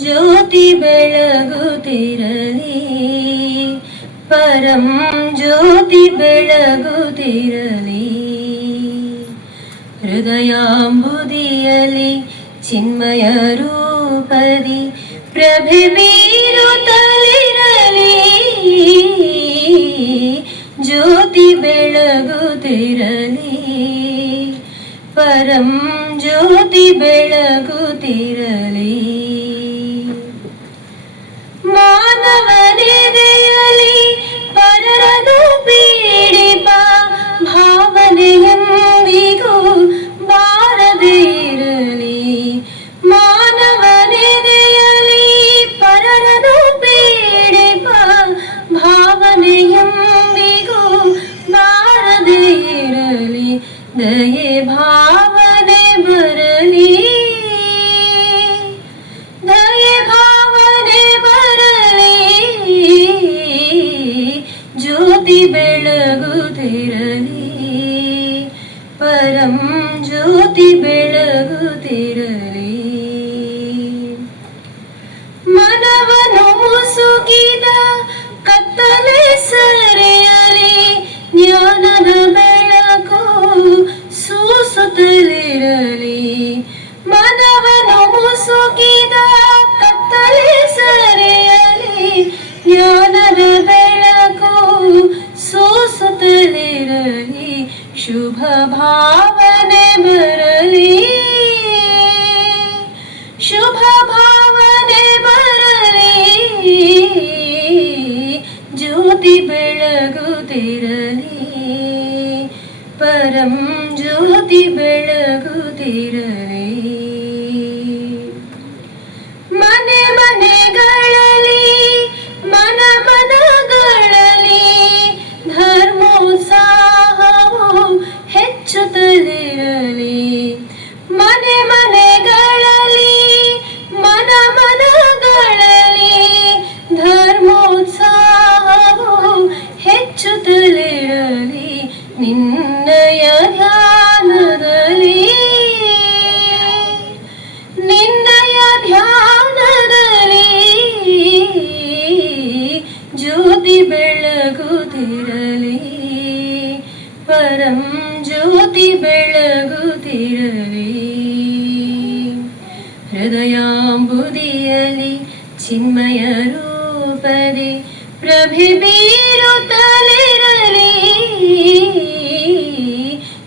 ಜ್ಯೋತಿ ಬೆಳಗುತ್ತಿರಲಿ, ಪರಂ ಜ್ಯೋತಿ ಬೆಳಗುತ್ತಿರಲಿ. ಹೃದಯಾಂಬುದಿಯಲಿ ಚಿನ್ಮಯ ರೂಪದಿ ಪ್ರಭೆ ಬೀರುತ್ತಲಿರಲಿ, ಜ್ಯೋತಿ ಬೆಳಗುತ್ತಿರಲಿ, ಪರಂ ಜ್ಯೋತಿ ಬೆಳಗುತ್ತಿರಲಿ. ಮಾನವನೆದೆಯಲಿ ಪರರನು ಪೀಡಿಪ ಭಾವನೆಯೆಂದಿಗೂ ಬಾರದೇ ಇರಲಿ, ಮಾನವನೆದೆಯಲಿ ಪರರನು ಪೀಡಿಪ ಭಾವನೆಯೆಂದಿಗೂ ಬಾರದೇ ಇರಲಿ. ದಯೆ ಭಾವನೆ ಬರಲಿ, ದಯೆ ಭಾವನೆ ಬರಲಿ, ಜ್ಯೋತಿ ಬೆಳಗುತ್ತಿರಲಿ, ಪರಂ ಜ್ಯೋತಿ ಬೆಳಗುತ್ತಿರಲಿ. ಮನವನ್ನು ಮುಸುಕಿದ ಕತ್ತಲೆ ಸರೆಯಲಿ, ಜ್ಞಾನದ ಬೆಳಕು ಸೂಸುತ್ತಲಿರಲಿ, ಮನವನ್ನು ಮುಸುಕಿದ ಕತ್ತಲೆ ಸರೆಯಲಿ, ಜ್ಞಾನದ ಬೆಳಕು ಸೂಸುತ್ತಲಿರಲಿ. ಶುಭ ಭಾವನೆ ಬರಲಿ, ಶುಭ ಭಾವನೆ ಬರಲಿ, ಜ್ಯೋತಿ ಬೆಳಗುತ್ತಿರಲಿ, ಪರಂ ಜ್ಯೋತಿ ಬೆಳಗುತ್ತಿರಲಿ. ಮನೆ ಮನೆಗಳಲ್ಲಿ ಮನ ಮನಗಳಲ್ಲಿ ಧರ್ಮೋತ್ಸಾಹವು ಹೆಚ್ಚುತ್ತಲಿರಲಿ, ಮನೆ ಮನೆಗಳಲ್ಲಿ ಮನ ಮನಗಳಲ್ಲಿ ಧರ್ಮೋತ್ಸಾಹವು ಹೆಚ್ಚುತ್ತಲಿರಲಿ. ನಿನ್ನಯ ಧ್ಯಾನದಲ್ಲಿ, ನಿನ್ನಯ ಧ್ಯಾನದಲ್ಲಿ ಜ್ಯೋತಿ ಬೆಳಗುತ್ತಿರಲಿ, ಪರಂ ಜ್ಯೋತಿ ಬೆಳಗುತ್ತಿರಲಿ. ಹೃದಯಾಂಬುದಿಯಲಿ ಚಿನ್ಮಯ ರೂಪದಿ ಪ್ರಭೆ ಬೀರುತ್ತಲಿರಲಿ,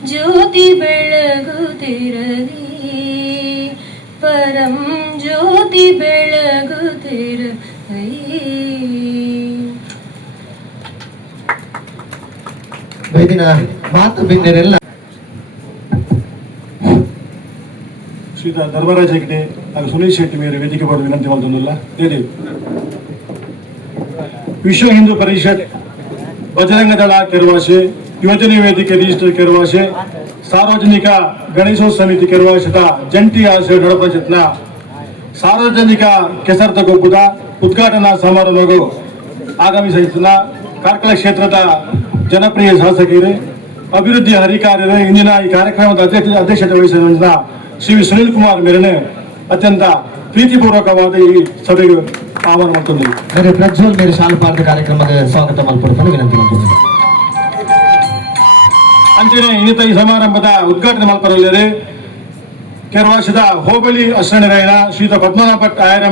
ಜ್ಯೋತಿ ಬೆಳಗುತ್ತಿರಲಿ, ಪರಂ ಜ್ಯೋತಿ ಬೆಳಗುತ್ತಿರಲಿ. ವೈದಿನ ಮಾತು ಬಿಂದರೆಲ್ಲ ಶ್ರೀಯುತ ಧರ್ಮರಾಜ ಹೆಗ್ಡೆ ಹಾಗೂ ಸುನೀಲ್ ಶೆಟ್ಟಿ ಮೇರೆ ವೇದಿಕೆ ಬರುವ ವಿನಂತಿ ಮಾಡ್ತಂದಿಲ್ಲ. ಹೇಳಿ. ವಿಶ್ವ ಹಿಂದೂ ಪರಿಷತ್, ಬಜರಂಗ ದಳ ಕೆರವಾಶೆ, ಯೋಜನೆ ವೇದಿಕೆ ರಿಜಿಸ್ಟರ್ ಕೆರವಾಶೆ, ಸಾರ್ವಜನಿಕ ಗಣೇಶೋತ್ಸವ ಸಮಿತಿ ಕೆರವಾಶದ ಜಂಟಿ ಆಶ್ರಯ ನಡಪಂಚತ್ನ ಸಾರ್ವಜನಿಕ ಕೆಸರತ ಗೊಬ್ಬುದ ಉದ್ಘಾಟನಾ ಸಮಾರಂಭವು ಆಗಮಿಸಿದ ಕಾರ್ಕಳ ಕ್ಷೇತ್ರದ ಜನಪ್ರಿಯ ಶಾಸಕರು, ಅಭಿವೃದ್ಧಿ ಅಧಿಕಾರಿಗಳು, ಇಂದಿನ ಈ ಕಾರ್ಯಕ್ರಮದ ಅಧ್ಯಕ್ಷತೆ ವಹಿಸಿದ ಶ್ರೀ ಸುನೀಲ್ ಕುಮಾರ್ ಮೇರೆನೆ ಅತ್ಯಂತ ಪ್ರೀತಿಪೂರ್ವಕವಾದ ಈ ಸಭೆಗೆ ಆಹ್ವಾನ ಮಾಡ್ತಂದಿದೆ. ಪ್ರಜ್ವಲ್ ಮೇರೆ ಶಾಲು ಪಾಠ ಕಾರ್ಯಕ್ರಮಕ್ಕೆ ಸ್ವಾಗತ ಮಾಡ್ಕೊಡ್ತಾನೆ ವಿನಂತಿ ಮಾಡ್ತಂದಿದೆ. ಅಂಚನೆ ಇನ್ನಿತ ಈ ಸಮಾರಂಭದ ಉದ್ಘಾಟನೆ ಮಾಡ್ಕೊಳ್ಳಲಿದ್ದಾರೆ ಕೆರವಾಶದ ಹೋಬಳಿ ಅಶ್ರಣಿರಾಯಣ ಶ್ರೀಯುತ ಪದ್ಮನಾಭ ಭಟ್ ಆಯರ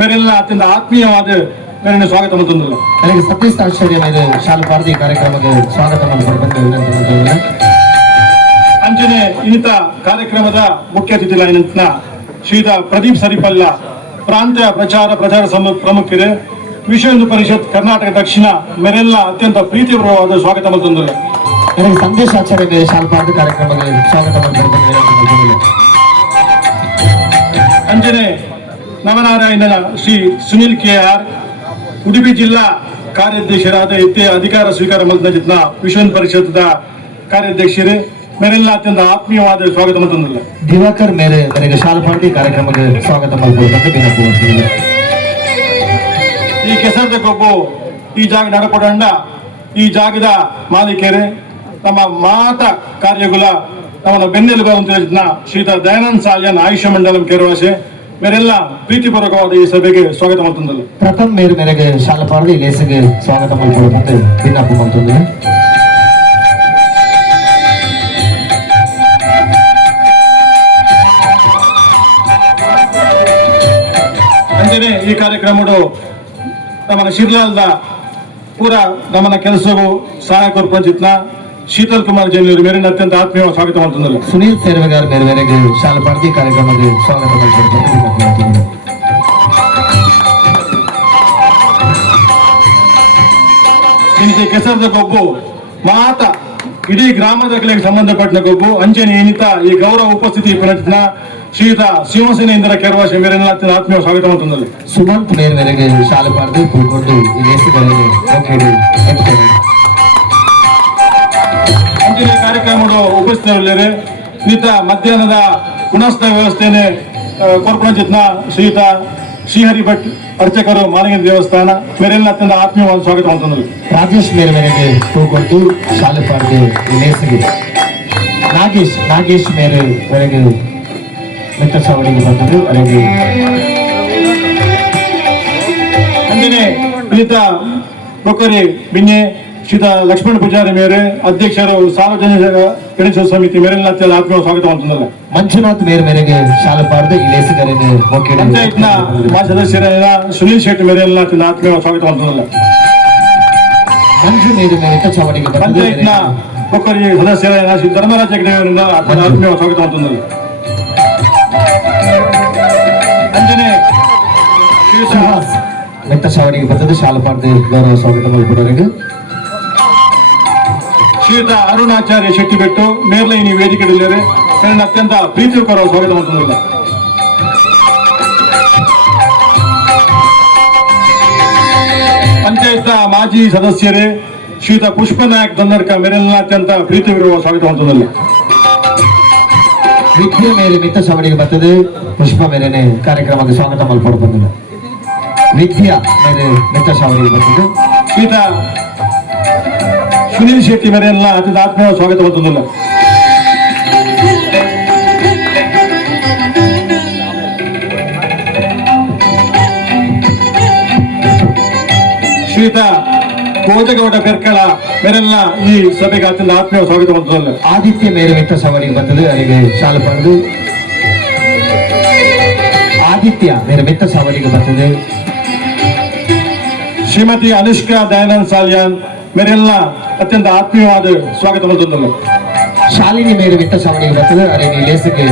ಮೇರೆಲ್ಲ ಅತ್ಯಂತ ಆತ್ಮೀಯವಾದ ಮೇರೆನೆ ಸ್ವಾಗತ ಮಾಡ್ತಂದಿಲ್ಲ. ನನಗೆ ಸತೀಶ್ ಆಶ್ಚರ್ಯ ಮೇಲೆ ಶಾಲು ಪಾಠ ಕಾರ್ಯಕ್ರಮಕ್ಕೆ ಸ್ವಾಗತ ಮಾಡ್ಕೊಡ್ತಾನೆ ವಿನಂತಿ ಮಾಡ್ತಂದಿಲ್ಲ. ಅಂಚನೆ ಇನ್ನಿತ ಕಾರ್ಯಕ್ರಮದ ಮುಖ್ಯ ಅತಿಥಿಗಳಾಗಿನ ಶ್ರೀಯುತ ಪ್ರದೀಪ್ ಸರಿಪಲ್ಲ ಪ್ರಾಂತ್ಯ ಪ್ರಚಾರ ಪ್ರಮುಖರು, ವಿಶ್ವ ಹಿಂದೂ ಪರಿಷತ್ ಕರ್ನಾಟಕ ದಕ್ಷಿಣ ಮೇರೆಲ್ಲ ಅತ್ಯಂತ ಪ್ರೀತಿಪೂರ್ವವಾದ ಸ್ವಾಗತ ಮಾಡ್ತಂದಿಲ್ಲ. ನನಗೆ ಸಂದೇಶ ಆಚಾರ್ಯ ಮೇಲೆ ಶಾಲು ಪಾಠ ಕಾರ್ಯಕ್ರಮಕ್ಕೆ ಸ್ವಾಗತ ಮಾಡ್ಕೊಡ್ತಾನೆ ವಿನಂತಿ ಮಾಡ್ತಂದಿಲ್ಲ. ಅಂಚನೆ ನವನಾರಾಯಣನ ಶ್ರೀ ಸುನೀಲ್ KR ಉಡುಪಿ ಜಿಲ್ಲಾ ಕಾರ್ಯಾಧ್ಯಕ್ಷರಾದ ಇತ್ತೆ ಅಧಿಕಾರ ಸ್ವೀಕಾರ ಮಾಡಿದ ವಿಶ್ವ ಹಿಂದೂ ಪರಿಷತ್ದ ಕಾರ್ಯಾಧ್ಯಕ್ಷರು ಮೇರೆಲ್ಲ ಅತ್ಯಂತ ಆತ್ಮೀಯವಾದ ಸ್ವಾಗತ ಮಾಡ್ತಂದಿಲ್ಲ. ದಿವಾಕರ್ ಮೇರೆ ನನಗೆ ಶಾಲು ಪಾಠ ಕಾರ್ಯಕ್ರಮಕ್ಕೆ ಸ್ವಾಗತ ಮಾಡ್ಕೊಡ್ತಾನೆ ವಿನಂತಿ ಮಾಡ್ತಂದಿಲ್ಲ. ಈ ಕೆಸರದ ಕೊಬ್ಬು ಈ ಜಾಗ ನಡಪಡಂಡ ಈ ಜಾಗದ ಮಾಲೀಕರೇ ನಮ್ಮ ಮಾತ ಕಾರ್ಯಗಳ ನಮ್ಮ ಬೆನ್ನೆಲುಬು ಅಂತ ಶ್ರೀಯುತ ದಯಾನಂದ್ ಸಾಲ್ಯನ್ ಆಯುಷ್ಯ ಮಂಡಲಂ ಕೆರವಾಸೆ ಮೇರೆಲ್ಲ ಪ್ರೀತಿಪೂರ್ವಕವಾದ ಈ ಸಭೆಗೆ ಸ್ವಾಗತ ಮಾಡ್ತಂದಲ್ಲ. ಪ್ರಥಮ ಮೇರೆ ಮೇರೆಗೆ ಶಾಲೆ ಪಾಡ್ದು ಈ ಲೇಸಿಗೆ ಸ್ವಾಗತ ಮಾಡ್ಕೊಡ್ಬೇಕಂತ ವಿಜ್ಞಾಪನೆ ಮಾಡ್ತಿದ್ದೆ. ಅಂಜನೆ ಈ ಕಾರ್ಯಕ್ರಮಡು ನಮ್ಮನ ಶಿರ್ಲಾಲ್ದ ಪೂರ ನಮ್ಮನ ಕೆಲಸವು ಸಹಾಯಕ ಪಂಚಿತ್ನ ಶೀತಲ್ ಕುಮಾರ್ ಜೈನೂರು ಮೇರಿನ ಅತ್ಯಂತ ಆತ್ಮೀಯ ಸ್ವಾಗತ ಮಾಡ್ತಂದಲ್ಲ. ಸುನೀಲ್ ಸೇರ್ವೆಗಾರ್ ಮೇರೆ ಮೇರೆಗೆ ಶಾಲೆ ಪಾಡ್ದು ಈ ಕಾರ್ಯಕ್ರಮಕ್ಕೆ ಸ್ವಾಗತ ಮಾಡ್ಕೊಡ್ಬೇಕಂತ ವಿಜ್ಞಾಪನೆ ಮಾಡ್ತಿದ್ದೆ. ಇಂತಿ ಕೆಸರದ ಗೊಬ್ಬು ಮಾತ ಇಡೀ ಗ್ರಾಮದ ಕಲೆಗೆ ಸಂಬಂಧಪಟ್ಟ ಗೊಬ್ಬು ಅಂಜನೆ ಏನಿತ ಈ ಗೌರವ ಉಪಸ್ಥಿತಿ ಪ್ರಯತ್ನ ಶ್ರೀಯುತ ಶಿವಸೇನೆಯಿಂದ ಕೆರವಾಶೆ ಮೇರೆಲ್ಲ ಅತ್ಯಂತ ಆತ್ಮೀಯ ಸ್ವಾಗತ ಮಾಡ್ತಂದಲ್ಲ. ಸುಮಂತ್ ಮೇರೆ ಮೇರೆಗೆ ಶಾಲೆ ಪಾಡ್ದು ಕೂತ್ಕೊಂಡು ಈ ಲೇಸಿಗಳಿಗೆ ಹೋಗಿ ಎತ್ಕೊಂಡು ಅಂಜನೆ ಕಾರ್ಯಕ್ರಮಗಳು ಉಪಸ್ಥಿತರಿದ್ದಾರೆ. ಈತ ಮಧ್ಯಾಹ್ನದ ಗುಣಸ್ಥ ವ್ಯವಸ್ಥೆನೆ ಕೊರ್ಪಣಚಿತ್ನ ಶ್ರೀಯುತ ಶ್ರೀಹರಿ ಭಟ್ ಅರ್ಚಕರು ಮಾಲಿಂಗ ದೇವಸ್ಥಾನ ಮೇರೆಲ್ಲ ಅತ್ಯಂತ ಆತ್ಮೀಯವಾದ ಸ್ವಾಗತ ಮಾಡ್ತಂದರು. ರಾಜೇಶ್ ಮೇರೆ ಮೇರೆಗೆ ಕೂತ್ಕೊಂಡು ಶಾಲೆ ಪಾಡ್ದು ಈ ಲೇಸಿಗೆ ನಾಗೇಶ್ ಮೇರೆ ಮೇರೆಗೆ ಮಿತ್ರ ಚಾವಡಿಗೆ ಬಂದರು. ಅವರಿಗೆ ಅಂಜನೆ ಈತ ಬೊಕ್ಕರಿ ಬಿನ್ನೆ ಶ್ರೀತ ಲಕ್ಷ್ಮಣ ಪೂಜಾರಿ ಮೇರೆ ಅಧ್ಯಕ್ಷರು ಸಾರ್ವಜನಿಕ ಗಣೇಶ ಸಮಿತಿ ಮೇರೆಲ್ಲ ಅತ್ಯಂತ ಆತ್ಮೀಯ ಸ್ವಾಗತ ಮಾಡ್ತಂದಲ್ಲ. ಮಂಜುನಾಥ್ ಮೇರೆ ಮೇರೆಗೆ ಶಾಲೆ ಪಾಡ್ದು ಈ ಲೇಸಿಗರಿಗೆ ಹೋಗಿ ಪಂಚಾಯತ್ನ ಮಾಜಿ ಸದಸ್ಯರಾದ ಸುನೀಲ್ ಶೆಟ್ಟಿ ಮೇರೆಲ್ಲ ಅತ್ಯಂತ ಆತ್ಮೀಯ ಸ್ವಾಗತ ಮಾಡ್ತಂದಲ್ಲ. ಮಂಜು ಮೇರೆ ಮೇಲೆ ಮಿತ್ರ ಚಾವಡಿಗೆ ಪಂಚಾಯತ್ನ ಬೊಕ್ಕರಿ ಸದಸ್ಯರಾದ ಶ್ರೀ ಧರ್ಮರಾಜ ಹೆಗಡೆಯವರಿಂದ ಅತ್ಯಂತ ಆತ್ಮೀಯ ಸ್ವಾಗತ ಮಾಡ್ತಂದಲ್ಲ. ಅಂಜನೆ ಸುಹಾಸ್ ಮಿತ್ರ ಚಾವಡಿಗೆ ಬಂದದ್ದು ಶಾಲೆ ಪಾಡ್ದು ಗೌರವ ಸ್ವಾಗತ ಮಾಡಿಕೊಡೋರಿಗೆ ಶ್ರೀಯುತ ಅರುಣಾಚಾರ್ಯ ಶೆಟ್ಟಿ ಬೆಟ್ಟು ಮೇರ್ಲೈನಿ ವೇದಿಕೆಯಲ್ಲಿದ್ದಾರೆ. ಅತ್ಯಂತ ಪ್ರೀತಿಕರ ಸ್ವಾಗತ ಮಾಡ್ತಂದಲ್ಲ. ಪಂಚಾಯತ್ ಮಾಜಿ ಸದಸ್ಯರೇ ಶ್ರೀಯುತ ಪುಷ್ಪನಾಯಕ್ ದನ್ನಡ್ಕ ಮೇರೆಲ್ಲ ಅತ್ಯಂತ ಪ್ರೀತಿವಿರುವ ಸ್ವಾಗತ ಮಾಡ್ತಂದಲ್ಲ. ವಿದ್ಯೆ ಮೇಲೆ ಮಿತ್ರ ಚಾವಡಿಗೆ ಬರ್ತದೆ. ಪುಷ್ಪ ಮೇರೆನೆ ಕಾರ್ಯಕ್ರಮಕ್ಕೆ ಸ್ವಾಗತ ಮಾಡ್ಕೊಂಡು ಬಂದಿದೆ. ವಿದ್ಯಾ ಮೇಲೆ ಮಿತ್ರ ಚಾವಡಿಗೆ ಬರ್ತದೆ. ಶ್ರೀಯುತ ಸುನೀಲ್ ಶೆಟ್ಟಿ ಮೇರೆಲ್ಲ ಅತ್ಯಂತ ಆತ್ಮೀಯ ಸ್ವಾಗತ ಮಾಡ್ತಂದಲ್ಲ. ಶ್ರೀಯುತ ಕೋಜಗೌಡ ಬೆರ್ಕಳ ಮೇರೆಲ್ಲ ಈ ಸಭೆಗೆ ಅತ್ಯಂತ ಆತ್ಮೀಯ ಸ್ವಾಗತ ಮಾಡ್ತದಲ್ಲ. ಆದಿತ್ಯ ಮೇರೆ ಮಿತ್ರ ಚಾವಡಿಗೆ ಬರ್ತದೆ. ಅವರಿಗೆ ಶಾಲೆ ಪಾಡ್ದು ಆದಿತ್ಯ ಮೇರೆ ಮಿತ್ರ ಚಾವಡಿಗೆ ಬರ್ತದೆ. ಶ್ರೀಮತಿ ಅನುಷ್ಕಾ ದಯಾನಂದ್ ಸಾಲ್ಯಾನ್ ಮೇರೆಲ್ಲ ಅತ್ಯಂತ ಆತ್ಮೀಯವಾದ ಸ್ವಾಗತ ಮಾಡ್ತದಲ್ಲ. ಶಾಲಿನಿ ಮೇರೆ ಮಿತ್ರ ಚಾವಡಿಗೆ ಬರ್ತದೆ. ಅವರಿಗೆ ಈ ಲೇಸಿಗೆ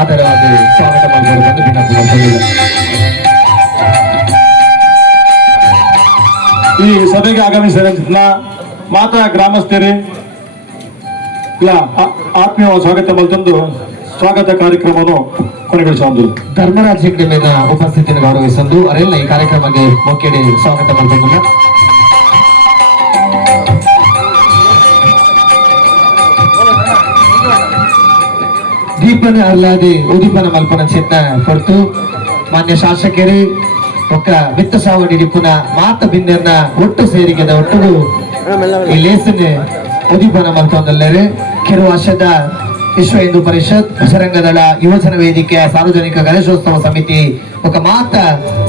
ಆಧಾರವಾದ ಸ್ವಾಗತ ಮಾಡಿಕೊಂಡು ವಿಜ್ಞಾಪನೆ ಮಾಡ್ತಿದ್ದೆ. ಈ ಸಭೆಗೆ ಆಗಮಿಸಿದ ಮಾತಾ ಗ್ರಾಮಸ್ಥರೇ ಇಲ್ಲ ಆತ್ಮೀಯವಾದ ಸ್ವಾಗತ ಮಲ್ತಂದು ಸ್ವಾಗತ ಕಾರ್ಯಕ್ರಮವನ್ನು ಕೊನೆಗೊಳಿಸುವುದು. ಧರ್ಮರಾಜ್ ಹೆಗ್ಡೆ ಮೇಲಿನ ಉಪಸ್ಥಿತಿಯನ್ನು ಗೌರವಿಸಲು ಅವರೆಲ್ಲ ಈ ಕಾರ್ಯಕ್ರಮಕ್ಕೆ ಮುಖ್ಯಡೆ ಸ್ವಾಗತ ಮಾಡ್ತಿದ್ದಿಲ್ಲ. ದೀಪನ ಅಲ್ಲಾದೆ ಉದೀಪನ ಮಲ್ಪನ ಚಿನ್ನ ಕೊಡ್ತು ಮಾನ್ಯ ಶಾಸಕರು ಒಕ್ಕ ಮಿತ್ತ ಸಾವಡಿ ಪುನ ಮಾತ ಬಿನ್ನರ್ನ ಒಟ್ಟು ಸೇರಿಕೆದ ಒಟ್ಟಿಗೂ ಈ ಲೇಸನ್ ಉದೀಪನ ಮಲ್ತೊಂದಲ್ಲರೆ ಕೆಲವು ವರ್ಷದ ವಿಶ್ವ ಹಿಂದೂ ಪರಿಷತ್ ಬಜರಂಗದಳ ಯುವಜನ ವೇದಿಕೆಯ ಸಾರ್ವಜನಿಕ ಗಣೇಶೋತ್ಸವ ಸಮಿತಿ ఒక ಮಾತ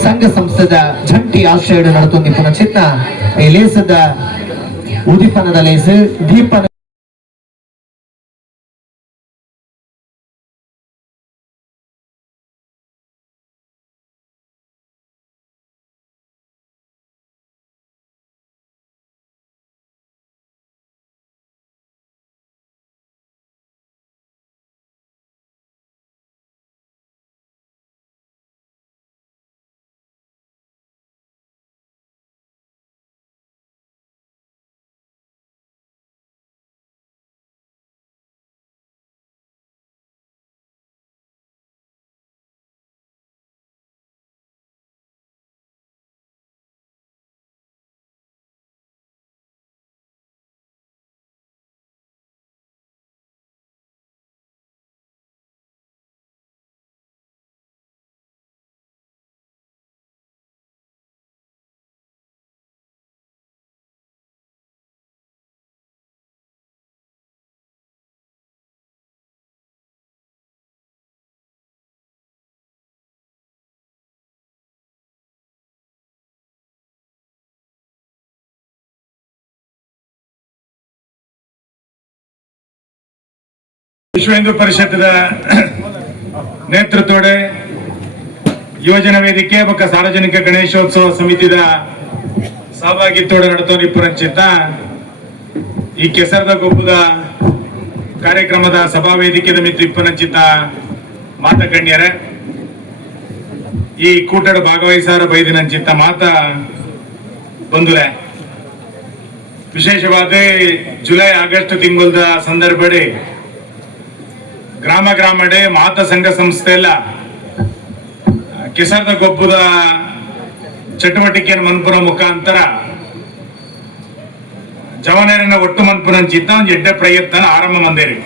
ಸಂಘ ಸಂಸ್ಥೆದ ಜಂಟಿ ಆಶ್ರಯ ನಡುತ್ತೊಂದಿಪ್ಪನ ಚಿನ್ನ ಈ ಲೇಸದ ಉದೀಪನದ ಲೇಸ್ ದೀಪನ ವಿಶ್ವ ಹಿಂದೂ ಪರಿಷತ್ದ ನೇತೃತ್ವದ ಯುವಜನ ವೇದಿಕೆ ಬೊಕ್ಕ ಸಾರ್ವಜನಿಕ ಗಣೇಶೋತ್ಸವ ಸಮಿತಿದ ಸಹಭಾಗಿತ್ವದ ನಡತೋ ನಿಪುರಂಚಿತ ಈ ಕೆಸರದ ಗೊಬ್ಬದ ಕಾರ್ಯಕ್ರಮದ ಸಭಾ ವೇದಿಕೆದ ಮಿತ್ರ ಇಪ್ಪನಂಚಿತ ಮಾತಗಣ್ಯರೇ ಈ ಕೂಟದ ಭಾಗವಹಿಸಾರ ಬೈದಿನಂಚಿತ ಮಾತ ಬಂಧುಲೆ ವಿಶೇಷವಾದ ಜುಲೈ ಆಗಸ್ಟ್ ತಿಂಗಳದ ಸಂದರ್ಭಡೆ ಗ್ರಾಮ ಗ್ರಾಮಡೆ ಮಾತ ಸಂಘ ಸಂಸ್ಥೆ ಎಲ್ಲ ಕೆಸರದ ಗೊಬ್ಬದ ಚಟುವಟಿಕೆಯನ್ನು ಮನ್ಪುರ ಮುಖಾಂತರ ಜವನೇರನ್ನ ಒಟ್ಟು ಮನ್ಪುರಂಚಿತ್ತ ಒಂದು ಎಡ್ಡೆ ಪ್ರಯತ್ನ ಆರಂಭ ಮಂದೇರಿ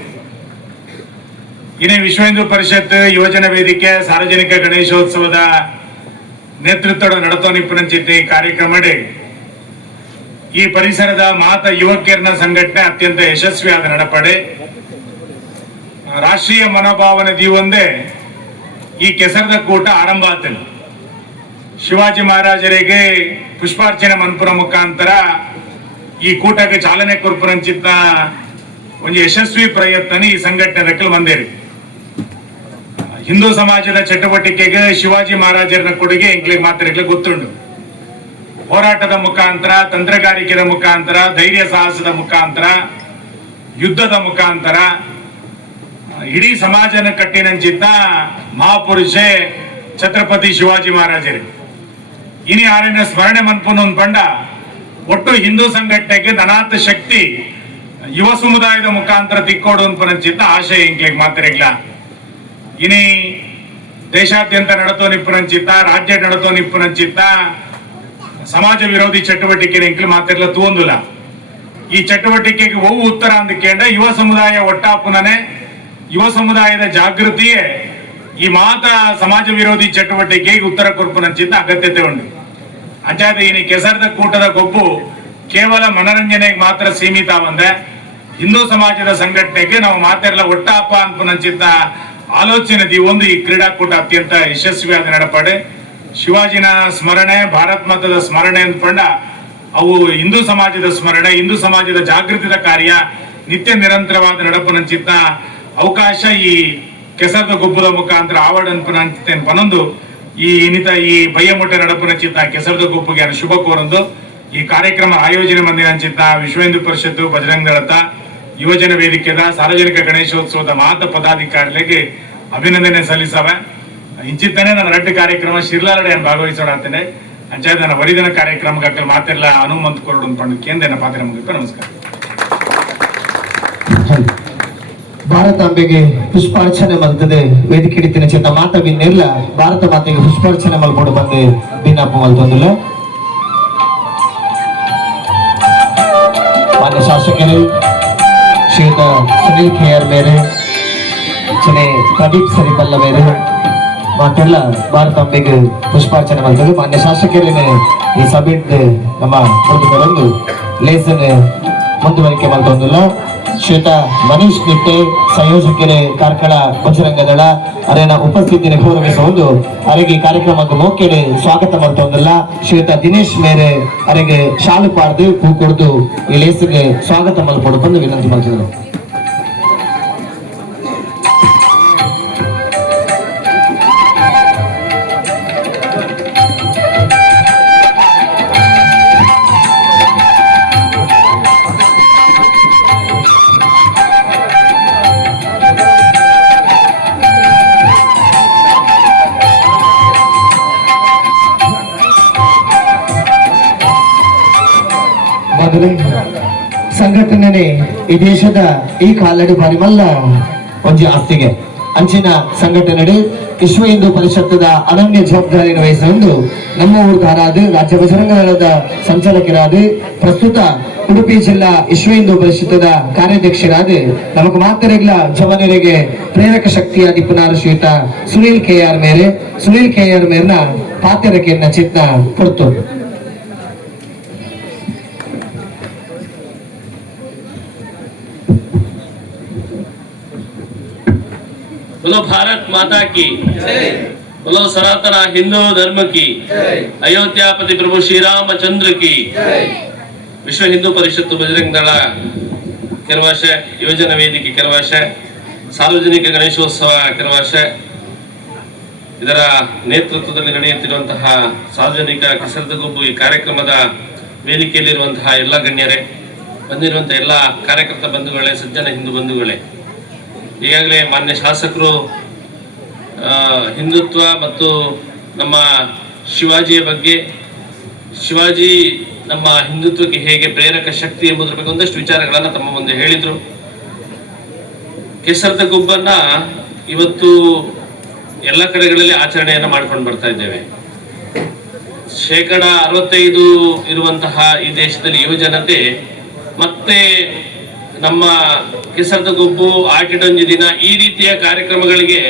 ಇನ್ನೇ ವಿಶ್ವ ಹಿಂದೂ ಪರಿಷತ್ ಯುವಜನ ವೇದಿಕೆ ಸಾರ್ವಜನಿಕ ಗಣೇಶೋತ್ಸವದ ನೇತೃತ್ವದ ನಡತೋ ನಿಪುಣಂಚಿತ್ತ ಈ ಕಾರ್ಯಕ್ರಮಡೆ ಈ ಪರಿಸರದ ಮಾತ ಯುವಕಿಯರನ್ನ ಸಂಘಟನೆ ಅತ್ಯಂತ ಯಶಸ್ವಿಯಾದ ನಡಪಡೆ ರಾಷ್ಟ್ರೀಯ ಮನೋಭಾವನೆ ಒಂದೇ ಈ ಕೆಸರದ ಕೂಟ ಆರಂಭ ಆತನು ಶಿವಾಜಿ ಮಹಾರಾಜರಿಗೆ ಪುಷ್ಪಾರ್ಚನೆ ಮನ್ಪುರ ಮುಖಾಂತರ ಈ ಕೂಟಕ್ಕೆ ಚಾಲನೆ ಕೊರ್ಪುರಂಚಿತ್ತ ಒಂದು ಯಶಸ್ವಿ ಪ್ರಯತ್ನ ಈ ಸಂಘಟನೆ ದಕ್ಕಲು ಬಂದೇರಿ ಹಿಂದೂ ಸಮಾಜದ ಚಟುವಟಿಕೆಗೆ ಶಿವಾಜಿ ಮಹಾರಾಜರ ಕೊಡುಗೆ ಇಂಗ್ಲಿಷ್ ಮಾತ್ರ ಗೊತ್ತುಂಡು ಹೋರಾಟದ ಮುಖಾಂತರ ತಂತ್ರಗಾರಿಕೆಯ ಮುಖಾಂತರ ಧೈರ್ಯ ಸಾಹಸದ ಮುಖಾಂತರ ಯುದ್ಧದ ಮುಖಾಂತರ ಇಡೀ ಸಮಾಜನ ಕಟ್ಟಿನಂಚಿತ್ತ ಮಹಾಪುರುಷೆ ಛತ್ರಪತಿ ಶಿವಾಜಿ ಮಹಾರಾಜರು ಇನಿ ಆರನ್ನ ಸ್ಮರಣೆ ಮನ್ಪುನ ಪಂಡ ಒಟ್ಟು ಹಿಂದೂ ಸಂಘಟನೆಗೆ ಧನಾತ್ ಶಕ್ತಿ ಯುವ ಸಮುದಾಯದ ಮುಖಾಂತರ ತಿಕ್ಕೋಡು ಅನ್ಪನಂಚಿತ್ತ ಆಶಯ ಇಂಗ್ಲಿಗೆ ಮಾತ್ರೆಗ್ಲ ಇನಿ ದೇಶಾದ್ಯಂತ ನಡತೋ ನಿಪ್ಪುನಂಚಿತ್ತ ರಾಜ್ಯ ನಡತೋ ನಿಪ್ಪುನಂಚಿತ್ತ ಸಮಾಜ ವಿರೋಧಿ ಚಟುವಟಿಕೆ ಇಂಕ್ಲಿ ಮಾತಿರ್ಲ ತೂಂದುಲ ಈ ಚಟುವಟಿಕೆಗೆ ಒವು ಉತ್ತರ ಅಂದ್ಕೇಂಡ ಯುವ ಸಮುದಾಯ ಒಟ್ಟಾಪುನನೆ ಯುವ ಸಮುದಾಯದ ಜಾಗೃತಿಯೇ ಈ ಮಾತ ಸಮಾಜ ವಿರೋಧಿ ಚಟುವಟಿಕೆಗೆ ಉತ್ತರ ಕೊರ್ಪುನಂಚಿತ್ತ ಅಗತ್ಯತೆ ಉಂಟು ಅಂಚಾದ ಈ ಕೆಸರದ ಕೂಟದ ಗೊಬ್ಬು ಕೇವಲ ಮನರಂಜನೆಗೆ ಮಾತ್ರ ಸೀಮಿತ ಬಂದೆ ಹಿಂದೂ ಸಮಾಜದ ಸಂಘಟನೆಗೆ ನಾವು ಮಾತೆಲ್ಲ ಒಟ್ಟಾಪ ಅನ್ಪುನಂಚಿತ್ತ ಆಲೋಚನೆ ಒಂದು ಈ ಕ್ರೀಡಾಕೂಟ ಅತ್ಯಂತ ಯಶಸ್ವಿಯಾದ ನಡಪಡೆ ಶಿವಾಜಿನ ಸ್ಮರಣೆ ಭಾರತ್ ಮಾತದ ಸ್ಮರಣೆ ಅಂದ್ಕೊಂಡ ಅವು ಹಿಂದೂ ಸಮಾಜದ ಸ್ಮರಣೆ ಹಿಂದೂ ಸಮಾಜದ ಜಾಗೃತಿದ ಕಾರ್ಯ ನಿತ್ಯ ನಿರಂತರವಾದ ನಡಪನಂಚಿತ್ತ ಅವಕಾಶ ಈ ಕೆಸರದ ಗೊಬ್ಬದ ಮುಖಾಂತರ ಆವಡ್ ಅನ್ಪನಂಚಿತ್ತೇನು ಪನೊಂದು ಈ ಇನ್ನಿತ ಈ ಬಯ್ಯಮುಟ್ಟೆ ನಡಪನಂಚಿತ್ತ ಕೆಸರದ ಗೊಬ್ಬಗೆ ಶುಭ ಕೋರೊಂದು ಈ ಕಾರ್ಯಕ್ರಮ ಆಯೋಜನೆ ಮಂದಿನಂಚಿತ್ತ ವಿಶ್ವ ಹಿಂದೂ ಪರಿಷತ್ತು ಬಜರಂಗ ದಳದ ಯುವಜನ ವೇದಿಕೆದ ಸಾರ್ವಜನಿಕ ಗಣೇಶೋತ್ಸವದ ಮಾತ ಪದಾಧಿಕಾರಿಗಳಿಗೆ ಅಭಿನಂದನೆ ಸಲ್ಲಿಸವೆ ಇಂಚಿತ್ತನೆ ನನ್ನ ರಡ್ಡು ಕಾರ್ಯಕ್ರಮ ಶಿರ್ಲಾಲಡೆ ಭಾಗವಹಿಸೋಡಾಗ್ತೇನೆ ಅಂಚಾದ ನನ್ನ ವರಿದಿನ ಕಾರ್ಯಕ್ರಮಕ್ಕೆ ಅಕ್ಕಲ್ ಮಾತೆಲ್ಲ ಅನುಮಂತ ಕೊರಡು ಅನ್ಕೊಂಡು ಕೇಂದ್ರ ಪಾತ್ರ ಮುಗಿಕ ನಮಸ್ಕಾರ ಭಾರತಾಂಬೆಗೆ ಪುಷ್ಪಾರ್ಚನೆ ಮಲ್ತದೆ ವೇದಿಕೆ ಹಿಡಿತಿನ ಚಿತ್ತ ಮಾತ ಬಿನ್ನೆಲ್ಲ ಭಾರತ ಮಾತೆಗೆ ಪುಷ್ಪಾರ್ಚನೆ ಮಲ್ಕೊಂಡು ಬಂದೆ ಭಿನ್ನಪ್ಪ ಮಲ್ತೊಂದಿಲ್ಲ ಮಾನ್ಯ ಶಾಸಕರು ಶ್ರೀಯುತ ಸುನೀಲ್ ಕೆಆರ್ ಮೇರೆ ಚನೆ ಪ್ರದೀಪ್ ಸರಿಪಲ್ಲ ಮೇರೆ ಮಾತೆಲ್ಲ ಭಾರತಾಂಬೆಗೆ ಪುಷ್ಪಾರ್ಚನೆ ಮಾಡ್ತಾರೆ ಮಾನ್ಯ ಶಾಸಕರೇನೆ ಈ ಸಭೆಯಿಂದ ನಮ್ಮ ಮುಂದುವರೆದು ಲೇಸನ್ ಮುಂದುವರಿಕೆ ಮಾಡ್ತೊಂದಿಲ್ಲ ಶ್ವೇತ ಮನೀಶ್ ನಿಟ್ಟೆ ಸಂಯೋಜಕರೇ ಕಾರ್ಕಳ ಬಜರಂಗ ದಳ ಅರೇನ ಉಪಸ್ಥಿತಿನ ಗೌರವಿಸುವುದು ಅವರಿಗೆ ಕಾರ್ಯಕ್ರಮಕ್ಕೆ ಮೋಕೆಡೆ ಸ್ವಾಗತ ಮಾಡ್ತೊಂದಿಲ್ಲ ಶ್ವೇತ ದಿನೇಶ್ ಮೇರೆ ಅವರಿಗೆ ಶಾಲು ಪಾರ್ದು ಹೂ ಕೊಡ್ದು ಈ ಲೇಸಿಗೆ ಸ್ವಾಗತ ಮಲ್ಕೊಡು ಬಂದು ವಿನಂತಿ ಮಾಡ್ತಿದ್ರು ಸಂಘಟನೆ ಈ ದೇಶದ ಈ ಕಾಲಡಿ ಬಾರಿ ಮಲ್ಲ ಒಂಜಿ ಆಸ್ತಿಗೆ ಅಂಚಿನ ಸಂಘಟನೆ ವಿಶ್ವ ಹಿಂದೂ ಪರಿಷತ್ತದ ಅನನ್ಯ ಜವಾಬ್ದಾರಿಯನ್ನು ವಹಿಸಿಕೊಂಡು ನಮ್ಮ ಊರ್ಗಾರಾದ ರಾಜ್ಯ ಬಜರಂಗ ದಳದ ಸಂಚಾಲಕರಾದ ಪ್ರಸ್ತುತ ಉಡುಪಿ ಜಿಲ್ಲಾ ವಿಶ್ವ ಹಿಂದೂ ಪರಿಷತ್ತದ ಕಾರ್ಯಾಧ್ಯಕ್ಷರಾದ ನಮಗ ಮಾತರೆಗ್ಲ ಜವನರಿಗೆ ಪ್ರೇರಕ ಶಕ್ತಿಯಾದ ಪುನರ್ ಶ್ರೀಯುತ ಸುನೀಲ್ ಕೆಆರ್ ಮೇರ್ನ ಪಾತ್ರಕೆಯನ್ನ ಚಿತ್ತ ಕೊಡ್ತು बोलो भारत माता की बोलो सनातन हिंदू धर्म की अयोध्यापति प्रभु श्री रामचंद्र की विश्व हिंदू परिषत् बजरंग दल केरवाशे योजना ವೇದಿಕೆ केरवाशे ಸಾರ್ವಜನಿಕ ಗಣೇಶೋತ್ಸವ ಕೆರವಾಶೆ ಇದರ ನೇತೃತ್ವದಲ್ಲಿ ನಡೆಯುತ್ತಿರುವಂತಹ ಸಾರ್ವಜನಿಕ ಕೆಸರದಗೊಬ್ಬು ಈ ಕಾರ್ಯಕ್ರಮದ ವೇದಿಕೆಯಲ್ಲಿರುವಂತಹ ಎಲ್ಲ ಗಣ್ಯರೇ, ಬಂದಿರುವಂತಹ ಎಲ್ಲ ಕಾರ್ಯಕರ್ತ ಬಂಧುಗಳೇ, ಸಜ್ಜನ ಹಿಂದೂ ಬಂಧುಗಳೇ, ಈಗಾಗಲೇ ಮಾನ್ಯ ಶಾಸಕರು ಹಿಂದುತ್ವ ಮತ್ತು ನಮ್ಮ ಶಿವಾಜಿಯ ಬಗ್ಗೆ, ಶಿವಾಜಿ ನಮ್ಮ ಹಿಂದುತ್ವಕ್ಕೆ ಹೇಗೆ ಪ್ರೇರಕ ಶಕ್ತಿ ಎಂಬುದರ ಬಗ್ಗೆ ಒಂದಷ್ಟು ವಿಚಾರಗಳನ್ನು ತಮ್ಮ ಮುಂದೆ ಹೇಳಿದರು. ಕೆಸರದಗೊಬ್ಬನ್ನ ಇವತ್ತು ಎಲ್ಲ ಕಡೆಗಳಲ್ಲಿ ಆಚರಣೆಯನ್ನು ಮಾಡ್ಕೊಂಡು ಬರ್ತಾ ಇದ್ದೇವೆ. 65% ಇರುವಂತಹ ಈ ದೇಶದಲ್ಲಿ ಯುವಜನತೆ ಮತ್ತೆ ನಮ್ಮ ಕೆಸರದಗೊಬ್ಬು ಆಟಿಡೊಂಜಿ ದಿನ ಈ ರೀತಿಯ ಕಾರ್ಯಕ್ರಮಗಳಿಗೆ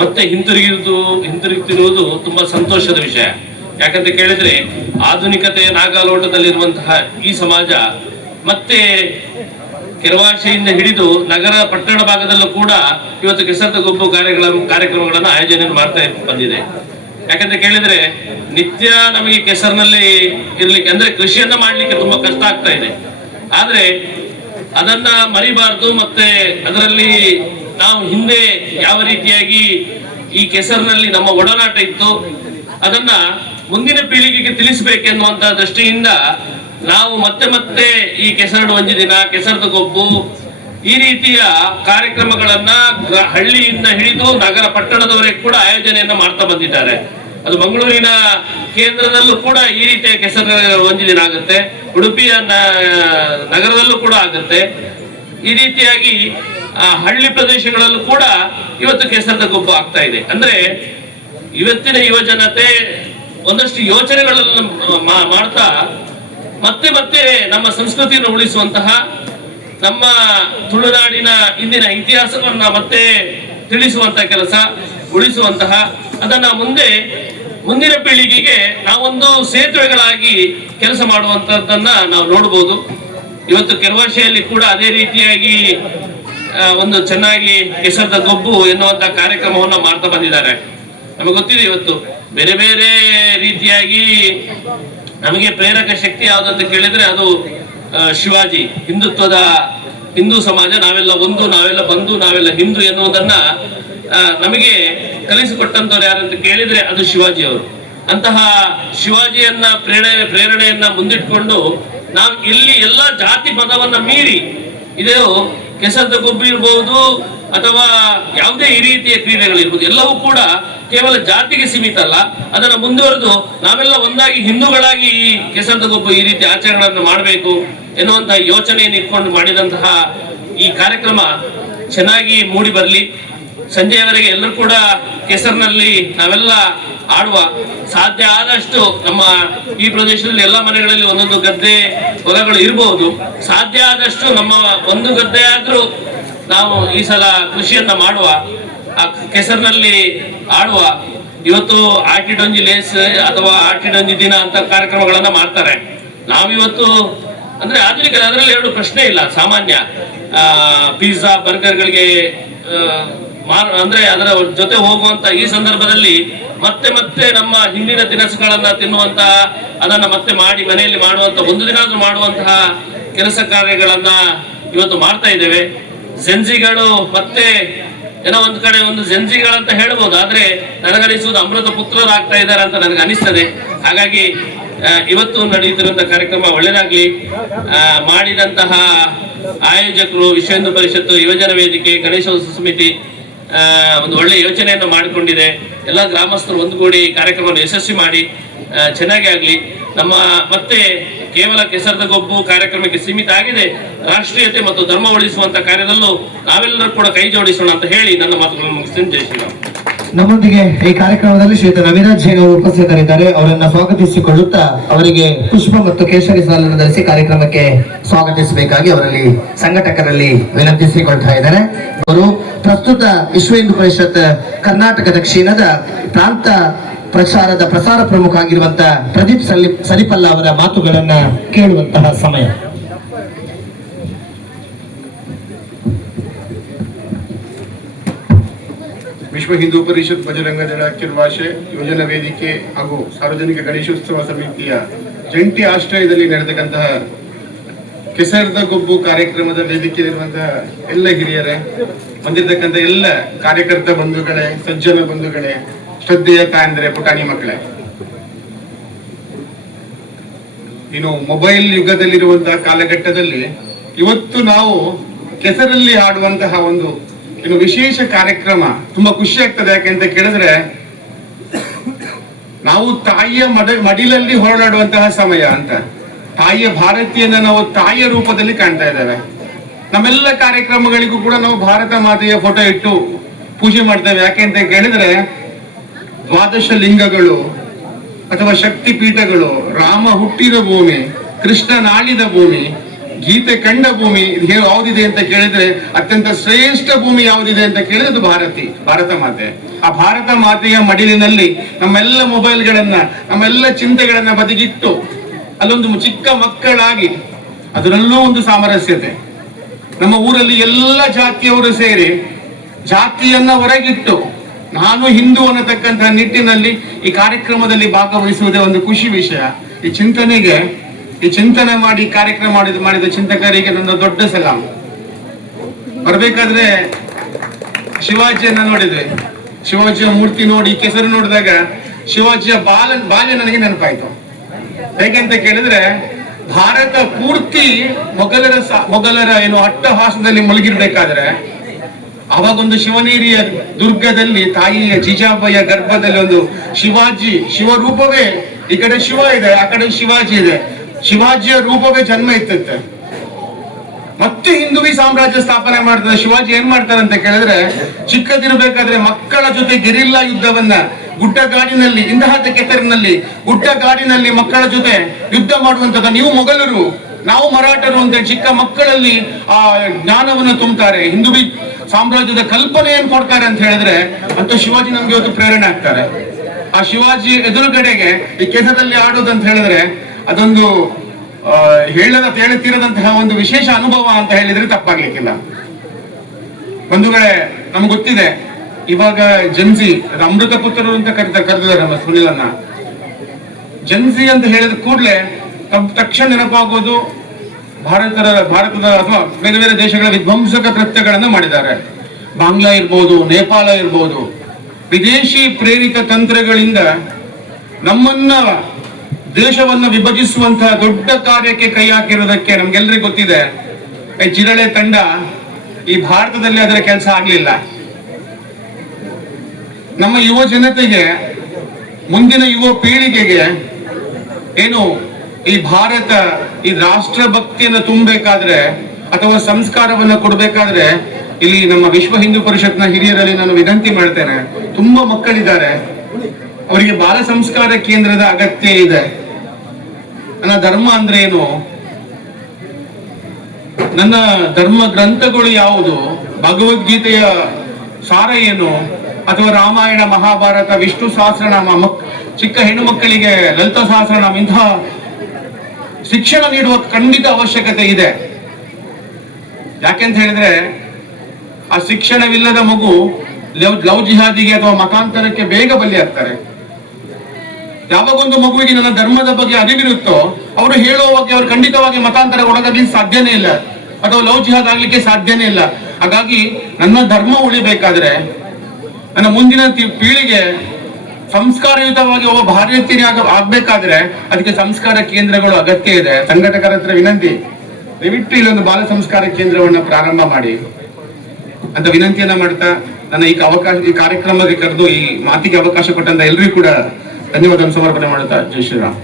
ಮತ್ತೆ ಹಿಂತಿರುಗುತ್ತಿರುವುದು ತುಂಬಾ ಸಂತೋಷದ ವಿಷಯ. ಯಾಕಂತ ಕೇಳಿದ್ರೆ ಆಧುನಿಕತೆಯ ನಾಗಾಲೋಟದಲ್ಲಿರುವಂತಹ ಈ ಸಮಾಜ ಮತ್ತೆ ಕೆರವಾಶೆಯಿಂದ ಹಿಡಿದು ನಗರ ಪಟ್ಟಣ ಭಾಗದಲ್ಲೂ ಕೂಡ ಇವತ್ತು ಕೆಸರದಗೊಬ್ಬು ಕಾರ್ಯಕ್ರಮಗಳನ್ನು ಆಯೋಜನೆ ಮಾಡ್ತಾ ಬಂದಿದೆ. ಯಾಕಂತ ಕೇಳಿದ್ರೆ ನಿತ್ಯ ನಮಗೆ ಕೆಸರಿನಲ್ಲಿ ಇರ್ಲಿಕ್ಕೆ ಅಂದ್ರೆ ಕೃಷಿಯನ್ನ ಮಾಡ್ಲಿಕ್ಕೆ ತುಂಬಾ ಕಷ್ಟ ಆಗ್ತಾ ಇದೆ. ಆದ್ರೆ ಅದನ್ನ ಮರಿಬಾರ್ದು. ಮತ್ತೆ ಅದರಲ್ಲಿ ನಾವು ಹಿಂದೆ ಯಾವ ರೀತಿಯಾಗಿ ಈ ಕೆಸರಿನಲ್ಲಿ ನಮ್ಮ ಒಡನಾಟ ಇತ್ತು ಅದನ್ನ ಮುಂದಿನ ಪೀಳಿಗೆಗೆ ತಿಳಿಸಬೇಕೆನ್ನುವಂತ ದೃಷ್ಟಿಯಿಂದ ನಾವು ಮತ್ತೆ ಈ ಕೆಸರಡೊಂಜಿ ದಿನ, ಕೆಸರದಗೊಬ್ಬು ಈ ರೀತಿಯ ಕಾರ್ಯಕ್ರಮಗಳನ್ನ ಹಳ್ಳಿಯಿಂದ ಹಿಡಿದು ನಗರ ಪಟ್ಟಣದವರೆಗೆ ಕೂಡ ಆಯೋಜನೆಯನ್ನ ಮಾಡ್ತಾ ಬಂದಿದ್ದಾರೆ. ಅದು ಮಂಗಳೂರಿನ ಕೇಂದ್ರದಲ್ಲೂ ಕೂಡ ಈ ರೀತಿಯ ಕೆಸರಡೊಂಜಿ ದಿನ ಆಗುತ್ತೆ, ಉಡುಪಿಯ ನಗರದಲ್ಲೂ ಕೂಡ ಆಗುತ್ತೆ. ಈ ರೀತಿಯಾಗಿ ಹಳ್ಳಿ ಪ್ರದೇಶಗಳಲ್ಲೂ ಕೂಡ ಇವತ್ತು ಕೆಸರದಗೊಬ್ಬು ಆಗ್ತಾ ಇದೆ. ಅಂದ್ರೆ ಇವತ್ತಿನ ಯುವಜನತೆ ಒಂದಷ್ಟು ಯೋಚನೆಗಳನ್ನು ಮಾಡ್ತಾ ಮತ್ತೆ ನಮ್ಮ ಸಂಸ್ಕೃತಿಯನ್ನು ಉಳಿಸುವಂತಹ, ನಮ್ಮ ತುಳುನಾಡಿನ ಇಂದಿನ ಇತಿಹಾಸವನ್ನ ಮತ್ತೆ ತಿಳಿಸುವಂತಹ ಕೆಲಸ, ಉಳಿಸುವಂತಹ, ಅದನ್ನ ಮುಂದಿನ ಪೀಳಿಗೆಗೆ ನಾವೊಂದು ಸೇತುವೆಗಳಾಗಿ ಕೆಲಸ ಮಾಡುವಂತದ್ದನ್ನ ನಾವು ನೋಡಬಹುದು. ಇವತ್ತು ಕೆರವಾಶೆಯಲ್ಲಿ ಕೂಡ ಅದೇ ರೀತಿಯಾಗಿ ಒಂದು ಚೆನ್ನಾಗಿ ಕೆಸರದಗೊಬ್ಬು ಎನ್ನುವಂತಹ ಕಾರ್ಯಕ್ರಮವನ್ನು ಮಾಡ್ತಾ ಬಂದಿದ್ದಾರೆ. ನಮಗೆ ಗೊತ್ತಿದೆ ಇವತ್ತು ಬೇರೆ ಬೇರೆ ರೀತಿಯಾಗಿ ನಮಗೆ ಪ್ರೇರಕ ಶಕ್ತಿ ಯಾವುದಂತ ಕೇಳಿದ್ರೆ ಅದು ಶಿವಾಜಿ, ಹಿಂದುತ್ವದ ಹಿಂದೂ ಸಮಾಜ, ನಾವೆಲ್ಲ ಒಂದು, ನಾವೆಲ್ಲ ಬಂಧು, ನಾವೆಲ್ಲ ಹಿಂದೂ ಎನ್ನುವುದನ್ನ ನಮಗೆ ಕಲಿಸಿಕೊಟ್ಟಂತವ್ರು ಯಾರಂತ ಕೇಳಿದ್ರೆ ಅದು ಶಿವಾಜಿ ಅವರು. ಅಂತಹ ಶಿವಾಜಿಯನ್ನ ಪ್ರೇರಣೆಯನ್ನ ಮುಂದಿಟ್ಕೊಂಡು ನಾವು ಇಲ್ಲಿ ಎಲ್ಲ ಜಾತಿ ಮತವನ್ನ ಮೀರಿ, ಇದು ಕೆಸರದಗೊಬ್ಬು ಇರ್ಬಹುದು ಅಥವಾ ಯಾವುದೇ ಈ ರೀತಿಯ ಕ್ರೀಡೆಗಳಿರ್ಬೋದು, ಎಲ್ಲವೂ ಕೂಡ ಕೇವಲ ಜಾತಿಗೆ ಸೀಮಿತ ಅಲ್ಲ, ಅದನ್ನ ಮುಂದುವರೆದು ನಾವೆಲ್ಲ ಒಂದಾಗಿ ಹಿಂದೂಗಳಾಗಿ ಈ ಕೆಸರದಗೊಬ್ಬು ಈ ರೀತಿ ಆಚರಣೆಗಳನ್ನು ಮಾಡಬೇಕು ಎನ್ನುವಂತಹ ಯೋಚನೆಯನ್ನು ಇಟ್ಕೊಂಡು ಮಾಡಿದಂತಹ ಈ ಕಾರ್ಯಕ್ರಮ ಚೆನ್ನಾಗಿ ಮೂಡಿ ಬರಲಿ. ಸಂಜೆಯವರೆಗೆ ಎಲ್ಲರೂ ಕೂಡ ಕೆಸರಿನಲ್ಲಿ ನಾವೆಲ್ಲ ಆಡುವ, ಸಾಧ್ಯ ಆದಷ್ಟು ನಮ್ಮ ಈ ಪ್ರದೇಶದಲ್ಲಿ ಎಲ್ಲ ಮನೆಗಳಲ್ಲಿ ಒಂದೊಂದು ಗದ್ದೆ ಹೊಲಗಳು ಇರಬಹುದು, ಸಾಧ್ಯ ಆದಷ್ಟು ನಮ್ಮ ಒಂದು ಗದ್ದೆ ಆದ್ರೂ ನಾವು ಈ ಸಲ ಕೃಷಿಯನ್ನ ಮಾಡುವ, ಆ ಕೆಸರಿನಲ್ಲಿ ಆಡುವ. ಇವತ್ತು ಆಟಿಡೊಂಜಿ ಲೇಸ್ ಅಥವಾ ಆಟಿಡೊಂಜಿ ದಿನ ಅಂತ ಕಾರ್ಯಕ್ರಮಗಳನ್ನ ಮಾಡ್ತಾರೆ. ನಾವಿವತ್ತು ಅಂದ್ರೆ ಆಧುನಿಕ, ಅದರಲ್ಲಿ ಎರಡು ಪ್ರಶ್ನೆ ಇಲ್ಲ, ಸಾಮಾನ್ಯ ಪಿಜ್ಜಾ ಬರ್ಗರ್ಗಳಿಗೆ ಅಂದ್ರೆ ಅದರ ಜೊತೆ ಹೋಗುವಂತ ಈ ಸಂದರ್ಭದಲ್ಲಿ ಮತ್ತೆ ನಮ್ಮ ಹಿಂದಿನ ತಿನಿಸುಗಳನ್ನ ತಿನ್ನುವಂತಹ, ಅದನ್ನ ಮತ್ತೆ ಮಾಡಿ ಮನೆಯಲ್ಲಿ ಮಾಡುವಂತ, ಒಂದು ದಿನ ಆದ್ರೂ ಮಾಡುವಂತಹ ಕೆಲಸ ಕಾರ್ಯಗಳನ್ನ ಇವತ್ತು ಮಾಡ್ತಾ ಇದ್ದೇವೆ. ಜೆನ್ಸಿಗಳು ಮತ್ತೆ ಏನೋ ಒಂದು ಕಡೆ ಒಂದು ಜೆನ್ಸಿಗಳಂತ ಹೇಳ್ಬೋದು, ಆದ್ರೆ ನನಗನಿಸುವುದು ಅಮೃತ ಪುತ್ರರಾಗ್ತಾ ಇದ್ದಾರೆ ಅಂತ ನನಗೆ ಅನಿಸ್ತದೆ. ಹಾಗಾಗಿ ಇವತ್ತು ನಡೆಯುತ್ತಿರುವಂತಹ ಕಾರ್ಯಕ್ರಮ ಒಳ್ಳೆಯದಾಗ್ಲಿ. ಮಾಡಿದಂತಹ ಆಯೋಜಕರು, ವಿಶ್ವ ಹಿಂದೂ ಪರಿಷತ್ತು, ಯುವಜನ ವೇದಿಕೆ, ಗಣೇಶೋತ್ಸವ ಸಮಿತಿ ಒಂದು ಒಳ್ಳೆ ಯೋಚನೆಯನ್ನು ಮಾಡಿಕೊಂಡಿದೆ. ಎಲ್ಲ ಗ್ರಾಮಸ್ಥರು ಒಂದುಗೂಡಿ ಕಾರ್ಯಕ್ರಮವನ್ನು ಯಶಸ್ವಿ ಮಾಡಿ ಚೆನ್ನಾಗಿ ಆಗ್ಲಿ. ನಮ್ಮ ಮತ್ತೆ ಕೇವಲ ಕೆಸರದಗೊಬ್ಬು ಕಾರ್ಯಕ್ರಮಕ್ಕೆ ಸೀಮಿತ ಆಗಿದೆ, ರಾಷ್ಟ್ರೀಯತೆ ಮತ್ತು ಧರ್ಮ ಉಳಿಸುವಂತ ಕಾರ್ಯದಲ್ಲೂ ನಾವೆಲ್ಲರೂ ಕೂಡ ಕೈ ಜೋಡಿಸೋಣ ಅಂತ ಹೇಳಿ ನನ್ನ ಮಾತುಗಳನ್ನು ಮುಗಿಸ್ತೇನೆ. ಜೈ ಶ್ರೀರಾಮ್. ನಮ್ಮೊಂದಿಗೆ ಈ ಕಾರ್ಯಕ್ರಮದಲ್ಲಿ ಶ್ರೀಯುತ ನವೀರಾಜ್ ಜೈನ್ ಅವರು ಉಪಸ್ಥಿತರಿದ್ದಾರೆ. ಅವರನ್ನ ಸ್ವಾಗತಿಸಿಕೊಳ್ಳುತ್ತಾ ಅವರಿಗೆ ಪುಷ್ಪ ಮತ್ತು ಕೇಸರಿ ಸಾಲನ್ನು ಧರಿಸಿ ಕಾರ್ಯಕ್ರಮಕ್ಕೆ ಸ್ವಾಗತಿಸಬೇಕಾಗಿ ಅವರಲ್ಲಿ ಸಂಘಟಕರಲ್ಲಿ ವಿನಂತಿಸಿಕೊಳ್ತಾ ಇದ್ದಾರೆ. ಅವರು ಪ್ರಸ್ತುತ ವಿಶ್ವ ಹಿಂದೂ ಪರಿಷತ್ ಕರ್ನಾಟಕ ದಕ್ಷಿಣದ ಪ್ರಾಂತ ಪ್ರಸಾರ ಪ್ರಮುಖ ಆಗಿರುವಂತಹ ಪ್ರದೀಪ್ ಸಲಿಪಲ್ಲ ಅವರ ಮಾತುಗಳನ್ನ ಕೇಳುವಂತಹ ಸಮಯ. ವಿಶ್ವ ಹಿಂದೂ ಪರಿಷತ್ ಬಜರಂಗ ದಳ ಕೆರವಾಶೆ ಯೋಜನಾ ವೇದಿಕೆ ಹಾಗೂ ಸಾರ್ವಜನಿಕ ಗಣೇಶೋತ್ಸವ ಸಮಿತಿಯ ಜಂಟಿ ಆಶ್ರಯದಲ್ಲಿ ನಡೆದಕ್ಕಂತಹ ಕೆಸರದ ಗೊಬ್ಬು ಕಾರ್ಯಕ್ರಮದ ವೇದಿಕೆಯಲ್ಲಿರುವಂತಹ ಎಲ್ಲ ಹಿರಿಯರೇ, ಬಂದಿರತಕ್ಕಂಥ ಎಲ್ಲ ಕಾರ್ಯಕರ್ತ ಬಂಧುಗಳೇ, ಸಜ್ಜನ ಬಂಧುಗಳೇ, ಶ್ರದ್ಧೆಯ ತಾಯಂದ್ರೆ, ಪುಟಾಣಿ ಮಕ್ಕಳೇ, ಇನ್ನು ಮೊಬೈಲ್ ಯುಗದಲ್ಲಿರುವಂತಹ ಕಾಲಘಟ್ಟದಲ್ಲಿ ಇವತ್ತು ನಾವು ಕೆಸರಲ್ಲಿ ಆಡುವಂತಹ ಒಂದು ಇನ್ನು ವಿಶೇಷ ಕಾರ್ಯಕ್ರಮ ತುಂಬಾ ಖುಷಿ ಆಗ್ತದೆ. ಯಾಕೆಂತ ಕೇಳಿದ್ರೆ ನಾವು ತಾಯಿಯ ಮಡಿಲಲ್ಲಿ ಹೊರಡಾಡುವಂತಹ ಸಮಯ ಅಂತ, ತಾಯಿಯ ಭಾರತೀಯನ ನಾವು ತಾಯಿಯ ರೂಪದಲ್ಲಿ ಕಾಣ್ತಾ ಇದ್ದೇವೆ. ನಮ್ಮೆಲ್ಲ ಕಾರ್ಯಕ್ರಮಗಳಿಗೂ ಕೂಡ ನಾವು ಭಾರತ ಮಾತೆಯ ಫೋಟೋ ಇಟ್ಟು ಪೂಜೆ ಮಾಡ್ತೇವೆ. ಯಾಕೆಂತ ಕೇಳಿದ್ರೆ ದ್ವಾದಶ ಲಿಂಗಗಳು ಅಥವಾ ಶಕ್ತಿ ಪೀಠಗಳು, ರಾಮ ಹುಟ್ಟಿದ ಭೂಮಿ, ಕೃಷ್ಣ ನಾಳಿದ ಭೂಮಿ, ಗೀತೆ ಕಂಡ ಭೂಮಿ, ಇದು ಯಾವುದಿದೆ ಅಂತ ಕೇಳಿದ್ರೆ ಅತ್ಯಂತ ಶ್ರೇಷ್ಠ ಭೂಮಿ ಯಾವುದಿದೆ ಅಂತ ಕೇಳಿದ್ರೆ ಅದು ಭಾರತ ಮಾತೆ. ಆ ಭಾರತ ಮಾತೆಯ ಮಡಿಲಿನಲ್ಲಿ ನಮ್ಮೆಲ್ಲ ಮೊಬೈಲ್ಗಳನ್ನ, ನಮ್ಮೆಲ್ಲ ಚಿಂತೆಗಳನ್ನ ಬದಿಗಿಟ್ಟು ಅಲ್ಲೊಂದು ಚಿಕ್ಕ ಮಕ್ಕಳಾಗಿ, ಅದರಲ್ಲೂ ಒಂದು ಸಾಮರಸ್ಯತೆ, ನಮ್ಮ ಊರಲ್ಲಿ ಎಲ್ಲ ಜಾತಿಯವರು ಸೇರಿ ಜಾತಿಯನ್ನ ಹೊರಗಿಟ್ಟು ನಾನು ಹಿಂದೂ ಅನ್ನತಕ್ಕಂತಹ ನಿಟ್ಟಿನಲ್ಲಿ ಈ ಕಾರ್ಯಕ್ರಮದಲ್ಲಿ ಭಾಗವಹಿಸುವುದೇ ಒಂದು ಖುಷಿ ವಿಷಯ. ಈ ಚಿಂತನೆ ಮಾಡಿ ಕಾರ್ಯಕ್ರಮ ಮಾಡಿದ ಚಿಂತಕರಿಗೆ ನನ್ನ ದೊಡ್ಡ ಸಲಾಂ. ಬರ್ಬೇಕಾದ್ರೆ ಶಿವಾಜಿಯನ್ನ ನೋಡಿದ್ವಿ. ಶಿವಾಜಿಯ ಮೂರ್ತಿ ನೋಡಿ, ಕೆಸರು ನೋಡಿದಾಗ ಶಿವಾಜಿಯ ಬಾಲ್ಯ ನನಗೆ ನೆನಪಾಯ್ತು. ಹೇಗೆಂತ ಕೇಳಿದ್ರೆ ಭಾರತ ಪೂರ್ತಿ ಮೊಘಲರ ಏನು ಅಟ್ಟಹಾಸದಲ್ಲಿ ಮುಳುಗಿರ್ಬೇಕಾದ್ರೆ ಅವಾಗೊಂದು ಶಿವನೇರಿಯ ದುರ್ಗದಲ್ಲಿ ತಾಯಿಯ ಜಿಜಾಬಾಯಿಯ ಗರ್ಭದಲ್ಲಿ ಒಂದು ಶಿವರೂಪವೇ, ಈ ಕಡೆ ಶಿವ ಇದೆ, ಆ ಕಡೆ ಶಿವಾಜಿ ಇದೆ, ಶಿವಾಜಿಯ ರೂಪವೇ ಜನ್ಮ ಇತ್ತಂತೆ. ಮತ್ತೆ ಹಿಂದೂವಿ ಸಾಮ್ರಾಜ್ಯ ಸ್ಥಾಪನೆ ಮಾಡ್ತಾರೆ. ಶಿವಾಜಿ ಏನ್ ಮಾಡ್ತಾರೆ ಅಂತ ಕೇಳಿದ್ರೆ, ಚಿಕ್ಕದಿರ್ಬೇಕಾದ್ರೆ ಮಕ್ಕಳ ಜೊತೆ ಗೆರಿಲ್ಲಾ ಯುದ್ಧವನ್ನ ಗುಡ್ಡಗಾಡಿನಲ್ಲಿ, ಇಂತಹ ಕೆಸರಿನಲ್ಲಿ ಗುಡ್ಡಗಾಡಿನಲ್ಲಿ ಮಕ್ಕಳ ಜೊತೆ ಯುದ್ಧ ಮಾಡುವಂತದ. ನೀವು ಮೊಘಲರು, ನಾವು ಮರಾಠರು ಅಂತ ಚಿಕ್ಕ ಮಕ್ಕಳಲ್ಲಿ ಆ ಜ್ಞಾನವನ್ನು ತುಂಬುತ್ತಾರೆ, ಹಿಂದೂವಿ ಸಾಮ್ರಾಜ್ಯದ ಕಲ್ಪನೆಯನ್ನು ಕೊಡ್ತಾರೆ ಅಂತ ಹೇಳಿದ್ರೆ ಅಂತ ಶಿವಾಜಿ ನಮ್ಗೆ ಇವತ್ತು ಪ್ರೇರಣೆ ಆಗ್ತಾರೆ. ಆ ಶಿವಾಜಿ ಎದುರುಗಡೆಗೆ ಈ ಕೆಸರಲ್ಲಿ ಆಡೋದಂತ ಹೇಳಿದ್ರೆ ಅದೊಂದು ಹೇಳತೀರದಂತಹ ಒಂದು ವಿಶೇಷ ಅನುಭವ ಅಂತ ಹೇಳಿದ್ರೆ ತಪ್ಪಾಗ್ಲಿಕ್ಕಿಲ್ಲ. ಬಂಧುಗಳೇ, ನಮ್ಗೆ ಗೊತ್ತಿದೆ ಇವಾಗ ಜನ್ಸಿ ಅಮೃತ ಪುತ್ರರು ಅಂತ ಕರೆದಿದ್ದಾರೆ ನಮ್ಮ ಸುನಿಲನ್ನ. ಜನ್ಸಿ ಅಂತ ಹೇಳಿದ ಕೂಡಲೇ ತಕ್ಷಣ ನೆನಪಾಗೋದು ಭಾರತದ ಅಥವಾ ಬೇರೆ ಬೇರೆ ದೇಶಗಳ ವಿಧ್ವಂಸಕ ಕೃತ್ಯಗಳನ್ನು ಮಾಡಿದ್ದಾರೆ. ಬಾಂಗ್ಲಾ ಇರ್ಬೋದು, ನೇಪಾಳ ಇರ್ಬೋದು, ವಿದೇಶಿ ಪ್ರೇರಿತ ತಂತ್ರಗಳಿಂದ ನಮ್ಮನ್ನ ದೇಶವನ್ನ ವಿಭಜಿಸುವಂತಹ ದೊಡ್ಡ ಕಾರ್ಯಕ್ಕೆ ಕೈ ಹಾಕಿರೋದಕ್ಕೆ ನಮ್ಗೆಲ್ರಿಗೂ ಗೊತ್ತಿದೆ. ಜಿರಳೆ ತಂಡ ಈ ಭಾರತದಲ್ಲಿ ಅದರ ಕೆಲಸ ಆಗ್ಲಿಲ್ಲ. ನಮ್ಮ ಯುವ ಜನತೆಗೆ, ಮುಂದಿನ ಯುವ ಪೀಳಿಗೆಗೆ ಏನು ಈ ಭಾರತ ಈ ರಾಷ್ಟ್ರ ಭಕ್ತಿಯನ್ನು ತುಂಬಬೇಕಾದ್ರೆ ಅಥವಾ ಸಂಸ್ಕಾರವನ್ನ ಕೊಡ್ಬೇಕಾದ್ರೆ ಇಲ್ಲಿ ನಮ್ಮ ವಿಶ್ವ ಹಿಂದೂ ಪರಿಷತ್ನ ಹಿರಿಯರಲ್ಲಿ ನಾನು ವಿನಂತಿ ಮಾಡ್ತೇನೆ. ತುಂಬಾ ಮಕ್ಕಳಿದ್ದಾರೆ, ಅವರಿಗೆ ಬಾಲ ಸಂಸ್ಕಾರ ಕೇಂದ್ರದ ಅಗತ್ಯ ಇದೆ. ನನ್ನ ಧರ್ಮ ಅಂದ್ರೆ ಏನು, ನನ್ನ ಧರ್ಮ ಗ್ರಂಥಗಳು ಯಾವುದು, ಭಗವದ್ಗೀತೆಯ ಸಾರ ಏನು, ಅಥವಾ ರಾಮಾಯಣ, ಮಹಾಭಾರತ, ವಿಷ್ಣು ಸಹಸ್ರನಾಮ, ಚಿಕ್ಕ ಹೆಣ್ಣು ಮಕ್ಕಳಿಗೆ ಲಲಿತ ಸಹಸ್ರನಾಮ, ಇಂತಹ ಶಿಕ್ಷಣ ನೀಡುವ ಖಂಡಿತ ಅವಶ್ಯಕತೆ ಇದೆ. ಯಾಕೆಂತ ಹೇಳಿದ್ರೆ ಆ ಶಿಕ್ಷಣವಿಲ್ಲದ ಮಗು ಲವ್ ಜಿಹಾದಿಗೆ ಅಥವಾ ಮತಾಂತರಕ್ಕೆ ಬೇಗ ಬಲಿಯಾಗ್ತಾರೆ. ಯಾವಾಗೊಂದು ಮಗುವಿಗೆ ನನ್ನ ಧರ್ಮದ ಬಗ್ಗೆ ಅರಿವಿರುತ್ತೋ ಅವರು ಹೇಳುವಾಗ ಅವರು ಖಂಡಿತವಾಗಿ ಮತಾಂತರ ಒಳಗಾಗ್ಲಿಕ್ಕೆ ಸಾಧ್ಯನೇ ಇಲ್ಲ, ಅಥವಾ ಲವ್ ಜಿಹಾದ್ ಆಗ್ಲಿಕ್ಕೆ ಸಾಧ್ಯನೇ ಇಲ್ಲ. ಹಾಗಾಗಿ ನನ್ನ ಧರ್ಮ ಉಳಿಬೇಕಾದ್ರೆ, ನನ್ನ ಮುಂದಿನ ಪೀಳಿಗೆ ಸಂಸ್ಕಾರಯುತವಾಗಿ ಒಬ್ಬ ಭಾರತೀಯ ಆಗ್ಬೇಕಾದ್ರೆ ಅದಕ್ಕೆ ಸಂಸ್ಕಾರ ಕೇಂದ್ರಗಳು ಅಗತ್ಯ ಇದೆ. ಸಂಘಟಕರ ಹತ್ರ ವಿನಂತಿ, ದಯವಿಟ್ಟು ಇಲ್ಲೊಂದು ಬಾಲ ಸಂಸ್ಕಾರ ಕೇಂದ್ರವನ್ನ ಪ್ರಾರಂಭ ಮಾಡಿ ಅಂತ ವಿನಂತಿಯನ್ನ ಮಾಡ್ತಾ ನನ್ನ ಈ ಕಾರ್ಯಕ್ರಮಕ್ಕೆ ಕರೆದು ಈ ಮಾತಿಗೆ ಅವಕಾಶ ಕೊಟ್ಟಂತ ಎಲ್ರಿಗೂ ಕೂಡ ಧನ್ಯವಾದ ಸಮರ್ಪಣೆ ಮಾಡುತ್ತಾ ಜೈ ಶ್ರೀರಾಮ್.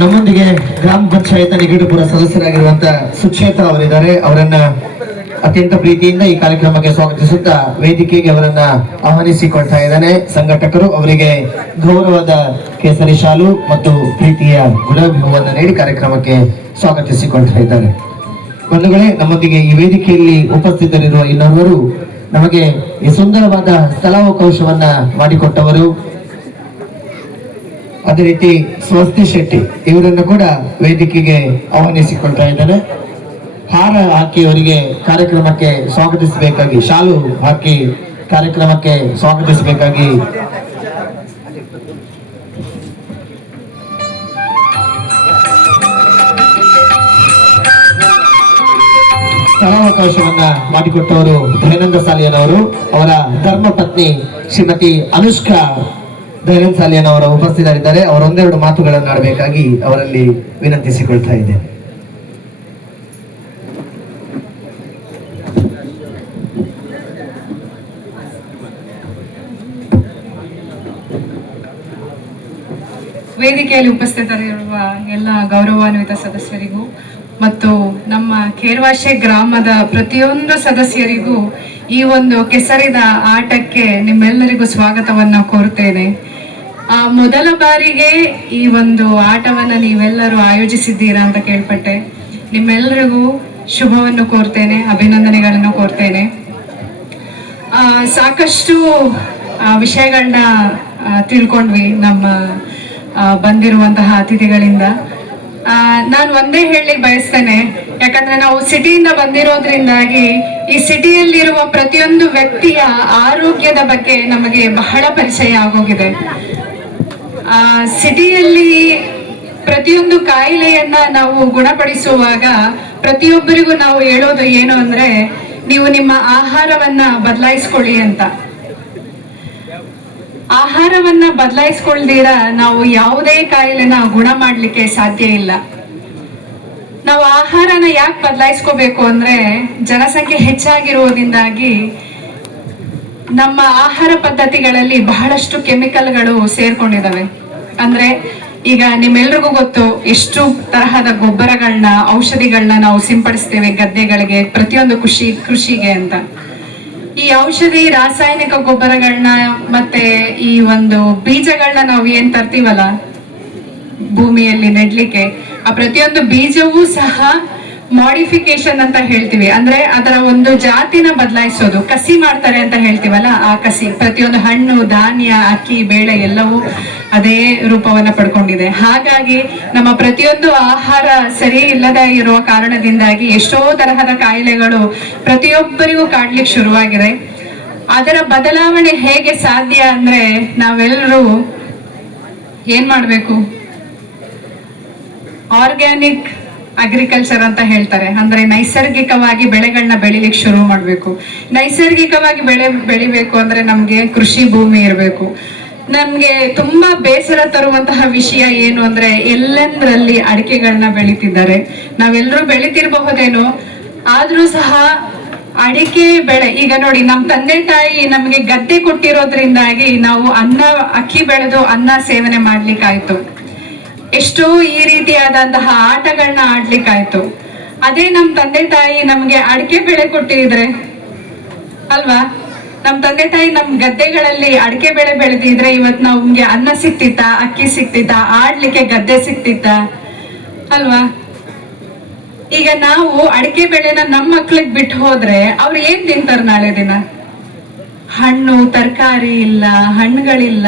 ನಮ್ಮೊಂದಿಗೆ ಗ್ರಾಮ ಪಂಚಾಯತ್ ನಿಕಟಪುರ ಸದಸ್ಯರಾಗಿರುವಂತ ಸುಚೇತಾ ಅವರಿದ್ದಾರೆ. ಅವರನ್ನ ಅತ್ಯಂತ ಪ್ರೀತಿಯಿಂದ ಈ ಕಾರ್ಯಕ್ರಮಕ್ಕೆ ಸ್ವಾಗತಿಸುತ್ತಾ ವೇದಿಕೆಗೆ ಅವರನ್ನ ಆಹ್ವಾನಿಸಿಕೊಳ್ತಾ ಇದ್ದಾನೆ. ಸಂಘಟಕರು ಅವರಿಗೆ ಗೌರವದ ಕೇಸರಿ ಶಾಲು ಮತ್ತು ಪ್ರೀತಿಯ ಗುಲಾಬಿ ಹೂವನ್ನು ನೀಡಿ ಕಾರ್ಯಕ್ರಮಕ್ಕೆ ಸ್ವಾಗತಿಸಿಕೊಳ್ತಾ ಇದ್ದಾರೆ. ಬಂಧುಗಳೇ, ನಮ್ಮೊಂದಿಗೆ ಈ ವೇದಿಕೆಯಲ್ಲಿ ಉಪಸ್ಥಿತರಿರುವ ಇನ್ನೋರ್ವರು, ನಮಗೆ ಈ ಸುಂದರವಾದ ಸ್ಥಳಾವಕಾಶವನ್ನ ಮಾಡಿಕೊಟ್ಟವರು, ಅದೇ ರೀತಿ ಸ್ವಸ್ತಿ ಶೆಟ್ಟಿ ಇವರನ್ನು ಕೂಡ ವೇದಿಕೆಗೆ ಆಹ್ವಾನಿಸಿಕೊಳ್ತಾ ಇದ್ದಾರೆ. ಹಾರ ಹಾಕಿ ಅವರಿಗೆ ಕಾರ್ಯಕ್ರಮಕ್ಕೆ ಸ್ವಾಗತಿಸಬೇಕಾಗಿ, ಶಾಲು ಹಾಕಿ ಕಾರ್ಯಕ್ರಮಕ್ಕೆ ಸ್ವಾಗತಿಸಬೇಕಾಗಿ ಅವಕಾಶವನ್ನ ಮಾಡಿಕೊಟ್ಟವರು ದಯಾನಂದ ಸಾಲಿಯನವರು, ಅವರ ಧರ್ಮ ಪತ್ನಿ ಶ್ರೀಮತಿ ಅನುಷ್ಕಾ ದಯಾನಂದ ಸಾಲಿಯನವರು ಉಪಸ್ಥಿತರಿದ್ದಾರೆ. ಅವರೊಂದೆರಡು ಮಾತುಗಳನ್ನು ಆಡಬೇಕಾಗಿ ಅವರಲ್ಲಿ ವಿನಂತಿಸಿಕೊಳ್ತಾ ಇದ್ದೇನೆ. ವೇದಿಕೆಯಲ್ಲಿ ಉಪಸ್ಥಿತರಿರುವ ಎಲ್ಲ ಗೌರವಾನ್ವಿತ ಸದಸ್ಯರಿಗೂ ಮತ್ತು ನಮ್ಮ ಕೇರ್ವಾಶೆ ಗ್ರಾಮದ ಪ್ರತಿಯೊಂದು ಸದಸ್ಯರಿಗೂ ಈ ಒಂದು ಕೆಸರಿದ ಆಟಕ್ಕೆ ನಿಮ್ಮೆಲ್ಲರಿಗೂ ಸ್ವಾಗತವನ್ನ ಕೋರ್ತೇನೆ. ಮೊದಲ ಬಾರಿಗೆ ಈ ಒಂದು ಆಟವನ್ನ ನೀವೆಲ್ಲರೂ ಆಯೋಜಿಸಿದ್ದೀರಾ ಅಂತ ಕೇಳ್ಪಟ್ಟೆ. ನಿಮ್ಮೆಲ್ಲರಿಗೂ ಶುಭವನ್ನು ಕೋರ್ತೇನೆ, ಅಭಿನಂದನೆಗಳನ್ನು ಕೋರ್ತೇನೆ. ಸಾಕಷ್ಟು ವಿಷಯಗಳನ್ನ ತಿಳ್ಕೊಂಡ್ವಿ ನಮ್ಮ ಬಂದಿರುವಂತಹ ಅತಿಥಿಗಳಿಂದ. ನಾನು ಒಂದೇ ಹೇಳಲಿಕ್ಕೆ ಬಯಸ್ತೇನೆ, ಯಾಕಂದ್ರೆ ನಾವು ಸಿಟಿಯಿಂದ ಬಂದಿರೋದ್ರಿಂದಾಗಿ ಈ ಸಿಟಿಯಲ್ಲಿರುವ ಪ್ರತಿಯೊಂದು ವ್ಯಕ್ತಿಯ ಆರೋಗ್ಯದ ಬಗ್ಗೆ ನಮಗೆ ಬಹಳ ಪರಿಚಯ ಆಗೋಗಿದೆ. ಸಿಟಿಯಲ್ಲಿ ಪ್ರತಿಯೊಂದು ಕಾಯಿಲೆಯನ್ನ ನಾವು ಗುಣಪಡಿಸುವಾಗ ಪ್ರತಿಯೊಬ್ಬರಿಗೂ ನಾವು ಹೇಳೋದು ಏನು ಅಂದ್ರೆ, ನೀವು ನಿಮ್ಮ ಆಹಾರವನ್ನ ಬದಲಾಯಿಸ್ಕೊಳ್ಳಿ ಅಂತ. ಆಹಾರವನ್ನ ಬದಲಾಯಿಸ್ಕೊಳ್ದಿರ ನಾವು ಯಾವುದೇ ಕಾಯಿಲೆನ ಗುಣ ಮಾಡ್ಲಿಕ್ಕೆ ಸಾಧ್ಯ ಇಲ್ಲ. ನಾವು ಆಹಾರನ ಯಾಕೆ ಬದಲಾಯಿಸ್ಕೋಬೇಕು ಅಂದ್ರೆ, ಜನಸಂಖ್ಯೆ ಹೆಚ್ಚಾಗಿರುವುದರಿಂದಾಗಿ ನಮ್ಮ ಆಹಾರ ಪದ್ಧತಿಗಳಲ್ಲಿ ಬಹಳಷ್ಟು ಕೆಮಿಕಲ್ಗಳು ಸೇರ್ಕೊಂಡಿದ್ದಾವೆ. ಅಂದ್ರೆ ಈಗ ನಿಮ್ಮೆಲ್ರಿಗೂ ಗೊತ್ತು, ಎಷ್ಟು ತರಹದ ಗೊಬ್ಬರಗಳನ್ನ, ಔಷಧಿಗಳನ್ನ ನಾವು ಸಿಂಪಡಿಸ್ತೇವೆ ಗದ್ದೆಗಳಿಗೆ, ಪ್ರತಿಯೊಂದು ಕೃಷಿಗೆ ಅಂತ. ಈ ಔಷಧಿ, ರಾಸಾಯನಿಕ ಗೊಬ್ಬರಗಳನ್ನ ಮತ್ತೆ ಈ ಒಂದು ಬೀಜಗಳನ್ನ ನಾವು ಏನ್ ತರ್ತೀವಲ್ಲ ಭೂಮಿಯಲ್ಲಿ ನೆಡ್ಲಿಕ್ಕೆ, ಆ ಪ್ರತಿಯೊಂದು ಬೀಜವೂ ಸಹ ಮಾಡಿಫಿಕೇಶನ್ ಅಂತ ಹೇಳ್ತೀವಿ. ಅಂದ್ರೆ ಅದರ ಒಂದು ಜಾತಿನ ಬದಲಾಯಿಸೋದು, ಕಸಿ ಮಾಡ್ತಾರೆ ಅಂತ ಹೇಳ್ತೀವಲ್ಲ, ಆ ಕಸಿ ಪ್ರತಿಯೊಂದು ಹಣ್ಣು, ಧಾನ್ಯ, ಅಕ್ಕಿ, ಬೇಳೆ ಎಲ್ಲವೂ ಅದೇ ರೂಪವನ್ನ ಪಡ್ಕೊಂಡಿದೆ. ಹಾಗಾಗಿ ನಮ್ಮ ಪ್ರತಿಯೊಂದು ಆಹಾರ ಸರಿ ಇಲ್ಲದ ಇರುವ ಕಾರಣದಿಂದಾಗಿ ಎಷ್ಟೋ ತರಹದ ಕಾಯಿಲೆಗಳು ಪ್ರತಿಯೊಬ್ಬರಿಗೂ ಕಾಡ್ಲಿಕ್ಕೆ ಶುರುವಾಗಿದೆ. ಅದರ ಬದಲಾವಣೆ ಹೇಗೆ ಸಾಧ್ಯ ಅಂದ್ರೆ, ನಾವೆಲ್ಲರೂ ಏನ್ ಮಾಡ್ಬೇಕು, ಆರ್ಗ್ಯಾನಿಕ್ ಅಗ್ರಿಕಲ್ಚರ್ ಅಂತ ಹೇಳ್ತಾರೆ. ಅಂದ್ರೆ ನೈಸರ್ಗಿಕವಾಗಿ ಬೆಳೆಗಳನ್ನ ಬೆಳಿಲಿಕ್ಕೆ ಶುರು ಮಾಡ್ಬೇಕು. ನೈಸರ್ಗಿಕವಾಗಿ ಬೆಳಿಬೇಕು ಅಂದ್ರೆ ನಮ್ಗೆ ಕೃಷಿ ಭೂಮಿ ಇರಬೇಕು. ನಮ್ಗೆ ತುಂಬಾ ಬೇಸರ ತರುವಂತಹ ವಿಷಯ ಏನು ಅಂದ್ರೆ, ಎಲ್ಲಂದ್ರಲ್ಲಿ ಅಡಿಕೆಗಳನ್ನ ಬೆಳಿತಿದ್ದಾರೆ. ನಾವೆಲ್ಲರೂ ಬೆಳಿತಿರ್ಬಹುದೇನೋ, ಆದ್ರೂ ಸಹ ಅಡಿಕೆ ಬೆಳೆ, ಈಗ ನೋಡಿ ನಮ್ಮ ತಂದೆ ತಾಯಿ ನಮ್ಗೆ ಗದ್ದೆ ಕೊಟ್ಟಿರೋದ್ರಿಂದಾಗಿ ನಾವು ಅಕ್ಕಿ ಬೆಳೆದು ಅನ್ನ ಸೇವನೆ ಮಾಡ್ಲಿಕ್ಕಾಯ್ತು. ಎಷ್ಟೋ ಈ ರೀತಿಯಾದಂತಹ ಆಟಗಳನ್ನ ಆಡ್ಲಿಕ್ಕಾಯ್ತು. ಅದೇ ನಮ್ ತಂದೆ ತಾಯಿ ನಮ್ಗೆ ಅಡಿಕೆ ಬೆಳೆ ಕೊಟ್ಟಿದ್ರೆ ಅಲ್ವಾ, ನಮ್ ತಂದೆ ತಾಯಿ ನಮ್ ಗದ್ದೆಗಳಲ್ಲಿ ಅಡಿಕೆ ಬೆಳೆ ಬೆಳೆದಿದ್ರೆ ಇವತ್ ನಮ್ಗೆ ಅನ್ನ ಸಿಕ್ತಿತ್ತ, ಅಕ್ಕಿ ಸಿಕ್ತಿತ್ತ, ಆಡ್ಲಿಕ್ಕೆ ಗದ್ದೆ ಸಿಕ್ತಿತ್ತ ಅಲ್ವಾ. ಈಗ ನಾವು ಅಡಿಕೆ ಬೆಳೆನ ನಮ್ಮ ಮಕ್ಳಿಗೆ ಬಿಟ್ಟು ಹೋದ್ರೆ ಅವ್ರು ಏನ್ ತಿಂತಾರ ನಾಳೆ ದಿನ? ಹಣ್ಣು ತರಕಾರಿ ಇಲ್ಲ, ಹಣ್ಣುಗಳಿಲ್ಲ,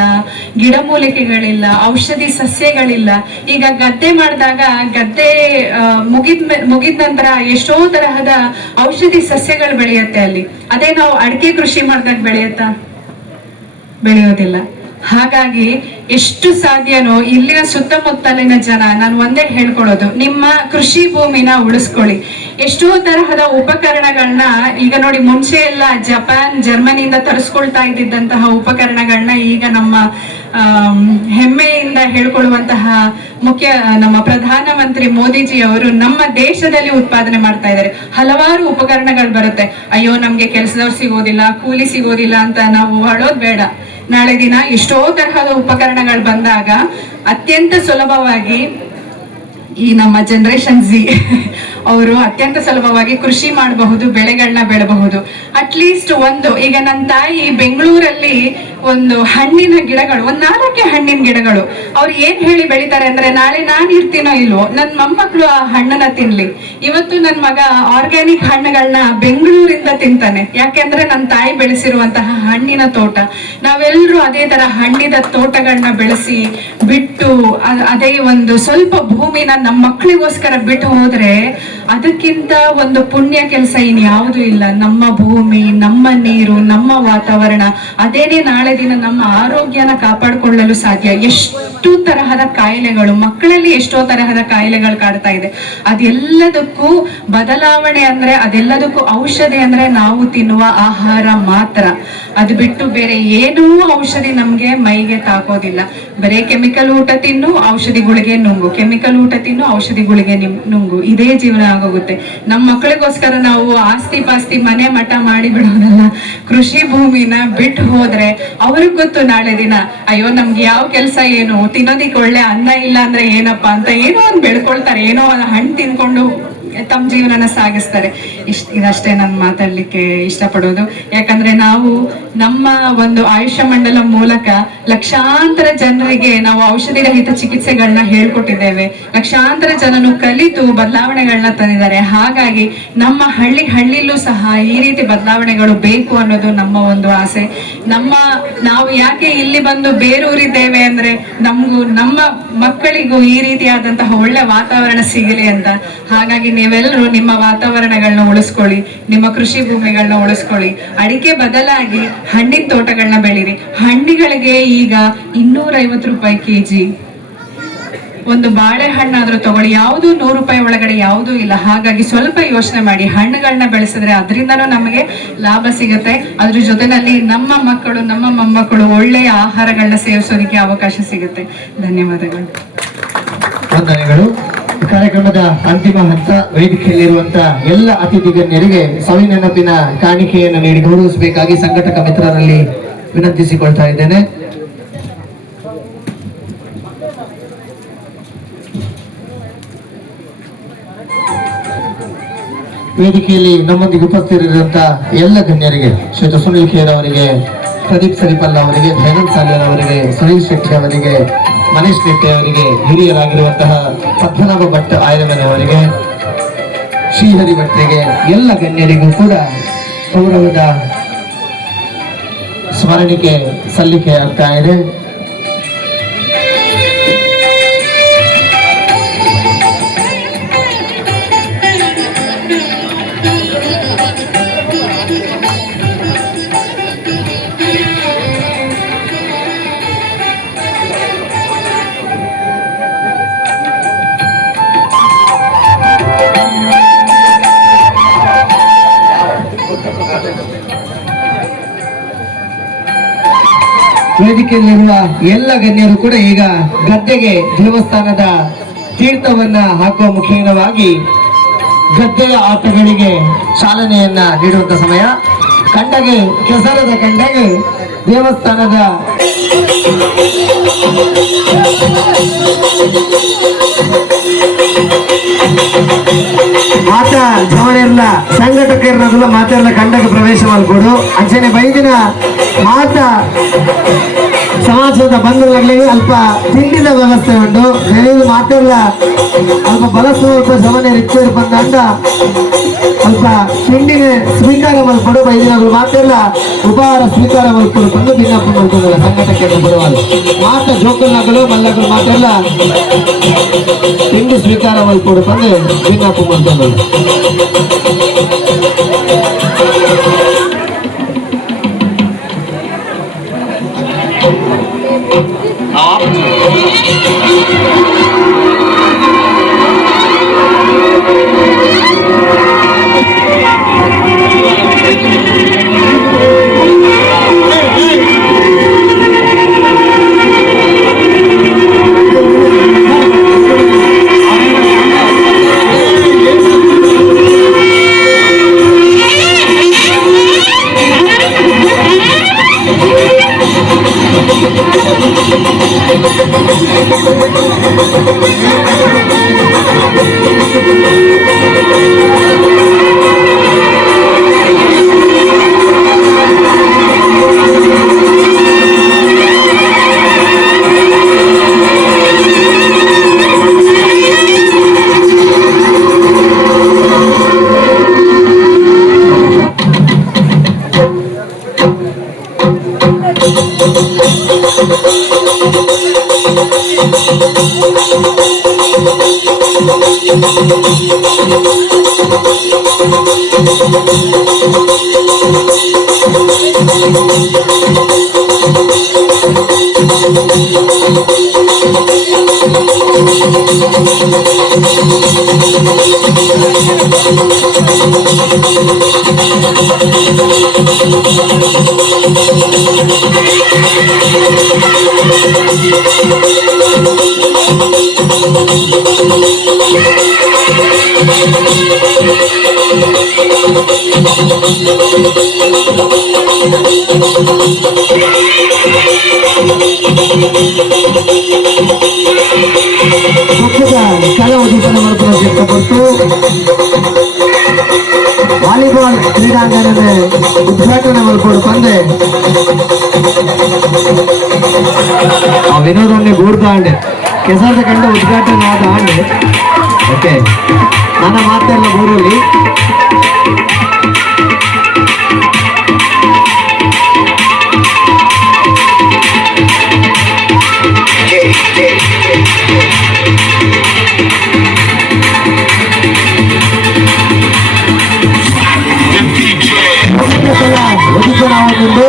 ಗಿಡಮೂಲಿಕೆಗಳಿಲ್ಲ, ಔಷಧಿ ಸಸ್ಯಗಳಿಲ್ಲ. ಈಗ ಗದ್ದೆ ಮಾಡಿದಾಗ ಗದ್ದೆ ಮುಗಿದ ನಂತರ ಎಷ್ಟೋ ತರಹದ ಔಷಧಿ ಸಸ್ಯಗಳು ಬೆಳೆಯುತ್ತೆ ಅಲ್ಲಿ. ಅದೇ ನಾವು ಅಡಿಕೆ ಕೃಷಿ ಮಾಡಿದಾಗ ಬೆಳೆಯೋದಿಲ್ಲ. ಹಾಗಾಗಿ ಎಷ್ಟು ಸಾಧ್ಯನೋ ಇಲ್ಲಿನ ಸುತ್ತಮುತ್ತಲಿನ ಜನ ನಾನು ಒಂದೇ ಹೇಳ್ಕೊಳ್ಳೋದು, ನಿಮ್ಮ ಕೃಷಿ ಭೂಮಿನ ಉಳಿಸ್ಕೊಳ್ಳಿ. ಎಷ್ಟೋ ತರಹದ ಉಪಕರಣಗಳನ್ನ ಈಗ ನೋಡಿ, ಮುಂಚೆ ಎಲ್ಲ ಜಪಾನ್, ಜರ್ಮನಿಯಿಂದ ತರಿಸ್ಕೊಳ್ತಾ ಇದ್ದಂತಹ ಉಪಕರಣಗಳನ್ನ ಈಗ ನಮ್ಮ ಹೆಮ್ಮೆಯಿಂದ ಹೇಳ್ಕೊಳ್ಳುವಂತಹ ನಮ್ಮ ಪ್ರಧಾನಮಂತ್ರಿ ಮೋದಿಜಿ ಅವರು ನಮ್ಮ ದೇಶದಲ್ಲಿ ಉತ್ಪಾದನೆ ಮಾಡ್ತಾ ಇದ್ದಾರೆ. ಹಲವಾರು ಉಪಕರಣಗಳು ಬರುತ್ತೆ. ಅಯ್ಯೋ ನಮ್ಗೆ ಕೆಲಸದವ್ರು ಸಿಗೋದಿಲ್ಲ, ಕೂಲಿ ಸಿಗೋದಿಲ್ಲ ಅಂತ ನಾವು ಅಳೋದ್ ಬೇಡ. ನಾಳೆ ದಿನ ಎಷ್ಟೋ ತರಹದ ಉಪಕರಣಗಳು ಬಂದಾಗ ಅತ್ಯಂತ ಸುಲಭವಾಗಿ ಈ ನಮ್ಮ ಜನರೇಷನ್ ಜಿ ಅವರು ಅತ್ಯಂತ ಸುಲಭವಾಗಿ ಕೃಷಿ ಮಾಡಬಹುದು, ಬೆಳೆಗಳನ್ನ ಬೆಳಬಹುದು. ಅಟ್ಲೀಸ್ಟ್ ಈಗ ನನ್ನ ತಾಯಿ ಬೆಂಗಳೂರಲ್ಲಿ ಒಂದು ಹಣ್ಣಿನ ಗಿಡಗಳು, 4 ಹಣ್ಣಿನ ಗಿಡಗಳು ಅವ್ರು ಏನ್ ಹೇಳಿ ಬೆಳಿತಾರೆ ಅಂದ್ರೆ, ನಾಳೆ ನಾನ್ ಇರ್ತೀನೋ ಇಲ್ವೋ ನನ್ ಮೊಮ್ಮಕ್ಳು ಆ ಹಣ್ಣನ್ನ ತಿನ್ಲಿ. ಇವತ್ತು ನನ್ ಮಗ ಆರ್ಗ್ಯಾನಿಕ್ ಹಣ್ಣುಗಳನ್ನ ಬೆಂಗಳೂರಿಂದ ತಿಂತಾನೆ, ಯಾಕೆಂದ್ರೆ ನನ್ನ ತಾಯಿ ಬೆಳೆಸಿರುವಂತಹ ಹಣ್ಣಿನ ತೋಟ. ನಾವೆಲ್ಲರೂ ಅದೇ ತರ ಹಣ್ಣಿನ ತೋಟಗಳನ್ನ ಬೆಳೆಸಿ ಬಿಟ್ಟು ಅದೇ ಒಂದು ಸ್ವಲ್ಪ ಭೂಮಿನ ನಮ್ಮ ಮಕ್ಕಳಿಗೋಸ್ಕರ ಬಿಟ್ಟು ಹೋದ್ರೆ ಅದಕ್ಕಿಂತ ಒಂದು ಪುಣ್ಯ ಕೆಲಸ ಇನ್ಯಾವುದೂ ಇಲ್ಲ. ನಮ್ಮ ಭೂಮಿ, ನಮ್ಮ ನೀರು, ನಮ್ಮ ವಾತಾವರಣ ಅದೇನೆ ನಾಳೆ ನಾಳೆ ದಿನ ನಮ್ಮ ಆರೋಗ್ಯನ ಕಾಪಾಡಿಕೊಳ್ಳಲು ಸಾಧ್ಯ. ಎಷ್ಟು ತರಹದ ಕಾಯಿಲೆಗಳು ಮಕ್ಕಳಲ್ಲಿ ಎಷ್ಟೋ ತರಹದ ಕಾಯಿಲೆಗಳು ಕಾಡ್ತಾ ಇದೆ. ಅದೆಲ್ಲದಕ್ಕೂ ಬದಲಾವಣೆ ಅಂದ್ರೆ ಅದೆಲ್ಲದಕ್ಕೂ ಔಷಧಿ ಅಂದ್ರೆ ನಾವು ತಿನ್ನುವ ಆಹಾರ ಮಾತ್ರ. ಅದು ಬಿಟ್ಟು ಬೇರೆ ಏನೂ ಔಷಧಿ ನಮ್ಗೆ ಮೈಗೆ ತಾಕೋದಿಲ್ಲ. ಬರೇ ಕೆಮಿಕಲ್ ಊಟ ತಿನ್ನು, ಔಷಧಿಗಳಿಗೆ ನುಂಗು, ಕೆಮಿಕಲ್ ಊಟ ತಿನ್ನು, ಔಷಧಿಗಳಿಗೆ ನುಂಗು, ಇದೇ ಜೀವನ ಆಗೋಗುತ್ತೆ. ನಮ್ಮ ಮಕ್ಕಳಿಗೋಸ್ಕರ ನಾವು ಆಸ್ತಿ ಪಾಸ್ತಿ ಮನೆ ಮಠ ಮಾಡಿ ಬಿಡೋದಲ್ಲ. ಕೃಷಿ ಭೂಮಿನ ಬಿಟ್ಟು ಹೋದ್ರೆ ಅವ್ರಿಗ್ ಗೊತ್ತು ನಾಳೆ ದಿನ ಅಯ್ಯೋ ನಮ್ಗೆ ಯಾವ ಕೆಲಸ ಏನು, ತಿನ್ನೋದಿಕ್ ಒಳ್ಳೆ ಅನ್ನ ಇಲ್ಲ ಅಂದ್ರೆ ಏನಪ್ಪಾ ಅಂತ ಏನೋ ಒಂದ್ ಬೆಳ್ಕೊಳ್ತಾರೆ, ಏನೋ ಒಂದು ಹಣ್ಣು ತಿನ್ಕೊಂಡು ತಮ್ಮ ಜೀವನನ ಸಾಗಿಸ್ತಾರೆ. ಇದಷ್ಟೇ ನಾನು ಮಾತಾಡ್ಲಿಕ್ಕೆ ಇಷ್ಟಪಡೋದು. ಯಾಕಂದ್ರೆ ನಾವು ನಮ್ಮ ಒಂದು ಆಯುಷ್ಯ ಮಂಡಲ ಮೂಲಕ ಲಕ್ಷಾಂತರ ಜನರಿಗೆ ನಾವು ಔಷಧಿ ರಹಿತ ಚಿಕಿತ್ಸೆಗಳನ್ನ ಹೇಳ್ಕೊಟ್ಟಿದ್ದೇವೆ. ಲಕ್ಷಾಂತರ ಜನನು ಕಲಿತು ಬದಲಾವಣೆಗಳನ್ನ ತಂದಿದ್ದಾರೆ. ಹಾಗಾಗಿ ನಮ್ಮ ಹಳ್ಳಿಲೂ ಸಹ ಈ ರೀತಿ ಬದಲಾವಣೆಗಳು ಬೇಕು ಅನ್ನೋದು ನಮ್ಮ ಒಂದು ಆಸೆ. ನಾವು ಯಾಕೆ ಇಲ್ಲಿ ಬಂದು ಬೇರೂರಿದ್ದೇವೆ ಅಂದ್ರೆ ನಮಗೂ ನಮ್ಮ ಮಕ್ಕಳಿಗೂ ಈ ರೀತಿಯಾದಂತಹ ಒಳ್ಳೆ ವಾತಾವರಣ ಸಿಗಲಿ ಅಂತ. ಹಾಗಾಗಿ ನೀವೆಲ್ಲರೂ ನಿಮ್ಮ ವಾತಾವರಣಗಳನ್ನ ಉಳಿಸ್ಕೊಳ್ಳಿ, ನಿಮ್ಮ ಕೃಷಿ ಭೂಮಿಗಳನ್ನ ಉಳಿಸ್ಕೊಳ್ಳಿ. ಅಡಿಕೆ ಬದಲಾಗಿ ಹಣ್ಣಿನ ತೋಟಗಳನ್ನ ಬೆಳೀರಿ. ಹಣ್ಣಿಗಳಿಗೆ ಈಗ 250 ರೂಪಾಯಿ ಕೆಜಿ. ಒಂದು ಬಾಳೆಹಣ್ಣಾದ್ರೂ ತಗೊಳ್ಳಿ, ಯಾವುದು 100 ರೂಪಾಯಿ ಒಳಗಡೆ ಯಾವುದೂ ಇಲ್ಲ. ಹಾಗಾಗಿ ಸ್ವಲ್ಪ ಯೋಚನೆ ಮಾಡಿ, ಹಣ್ಣುಗಳನ್ನ ಬೆಳೆಸಿದ್ರೆ ಅದರಿಂದನೂ ನಮಗೆ ಲಾಭ ಸಿಗುತ್ತೆ. ಅದ್ರ ಜೊತೆನಲ್ಲಿ ನಮ್ಮ ಮಕ್ಕಳು ನಮ್ಮ ಮೊಮ್ಮಕ್ಕಳು ಒಳ್ಳೆಯ ಆಹಾರಗಳನ್ನ ಸೇವಿಸೋದಕ್ಕೆ ಅವಕಾಶ ಸಿಗುತ್ತೆ. ಧನ್ಯವಾದಗಳು. ವಂದನೆಗಳು. ಕಾರ್ಯಕ್ರಮದ ಅಂತಿಮ ಹಂತ ವೇದಿಕೆಯಲ್ಲಿರುವಂತಹ ಎಲ್ಲ ಅತಿಥಿ ಗಣ್ಯರಿಗೆ ಸವಿನೆನಪಿನ ಕಾಣಿಕೆಯನ್ನು ನೀಡಿ ಗೌರವಿಸಬೇಕಾಗಿ ಸಂಘಟಕ ಮಿತ್ರರಲ್ಲಿ ವಿನಂತಿಸಿಕೊಳ್ತಾ ಇದ್ದೇನೆ. ವೇದಿಕೆಯಲ್ಲಿ ನಮ್ಮೊಂದಿಗೆ ಉಪಸ್ಥಿತರಿರುವಂತಹ ಎಲ್ಲ ಗಣ್ಯರಿಗೆ, ಶ್ರೀಯುತ ಸುನಿಲ್ ಖೇರ್ ಅವರಿಗೆ, ಪ್ರದೀಪ್ ಸರಿಪಲ್ಲ ಅವರಿಗೆ, ಜಯನಂದ್ ಸಾಲಿಯರ್ ಅವರಿಗೆ, ಸುನೀಲ್ ಶೆಟ್ಟಿ ಅವರಿಗೆ, ಮನೀಶ್ ನಿಟ್ಟೆ ಅವರಿಗೆ, ಹಿರಿಯರಾಗಿರುವಂತಹ ಪದ್ಮನಾಭ ಭಟ್ ಆಯರಮನೆ ಅವರಿಗೆ, ಶ್ರೀಹರಿ ಭಟ್ರಿಗೆ, ಎಲ್ಲ ಗಣ್ಯರಿಗೂ ಕೂಡ ಗೌರವದ ಸ್ಮರಣಿಕೆ ಸಲ್ಲಿಕೆ ಆಗ್ತಾ ಇದೆ. ವೇದಿಕೆಯಲ್ಲಿರುವ ಎಲ್ಲ ಗಣ್ಯರು ಕೂಡ ಈಗ ಗದ್ದೆಗೆ ದೇವಸ್ಥಾನದ ತೀರ್ಥವನ್ನ ಹಾಕುವ ಮುಖೇನವಾಗಿ ಗದ್ದೆಯ ಆಟಗಳಿಗೆ ಚಾಲನೆಯನ್ನ ನೀಡುವಂತ ಸಮಯ. ಕಂಡಗೆ ಕೆಸರದ ಕಂಡಗೆ ದೇವಸ್ಥಾನದ ಮಾತ ಜವನಿರ್ಲ ಸಂಘಟಕರಿರೋದಿಲ್ಲ, ಮಾತೆಲ್ಲ ಕಂಡಗೆ ಪ್ರವೇಶ ಮಾಡಿಕೊಡು. ಅಂಚನೆ ಬೈದಿನ ಮಾತ ಸಮಾಜದ ಬಂಧುಗಳಿಗೆ ಅಲ್ಪ ತಿಂಡಿದ ವ್ಯವಸ್ಥೆ ಉಂಟು. ನೆನೆದು ಮಾತೆಲ್ಲ ಅಲ್ಪ ಬಳಸುವ ಜವನೆ ರಿಕ್ವೇರ್ ಬಂದಂಡ ಅಲ್ಪ ತಿಂಡಿನ ಸ್ವೀಕಾರ ಮಾಡಿಕೊಡು. ಬೈದಿನಗಳು ಮಾತೆಲ್ಲ ಉಪಹಾರ ಸ್ವೀಕಾರ ಮಾಡಿಕೊಡು ಬಂದು ಭಿನ್ನಪ್ಪ ಮಾಡ್ಕೊಂಡಲ್ಲ ಸಂಘಟಕ್ಕೆ ಬರುವಲ್ಲ. ಮಾತ ಜೋಕಲ್ನಗಳು ಮಲ್ಲಗಳು ಮಾತೆಲ್ಲ ತಿಂಡಿ ಸ್ವೀಕಾರ ಮಾಡಿಕೊಡು ಬಂದು ಭಿನ್ನಪ್ಪ ಮಾಡ್ಕೊಂಡಲ್ಲ. Thank you. ಪಕ್ಕದ ಕಲಾ ಉದ್ದೀಪನ ಮಲ್ಪನ ಚಿತ್ರಪಟ್ಟು ವಾಲಿಬಾಲ್ ಕ್ರೀಡಾಂಗಣದ ಉದ್ಘಾಟನೆ ಮಲ್ಪಡು ಪಂದೆ ವಿನೋದ್ ಒನ್ನೆ ಗೂಡ್ದ ಆಂಡೆ ಕೆಸರದ ಕಂಡ ಉದ್ಘಾಟನೆ ಆದ ಆಂಡೆ ಓಕೆ ನನ್ನ ಮಾತೆಲ್ಲ ಊರಲ್ಲಿ ಉದ್ದೀಪನ ಆಗುವುದು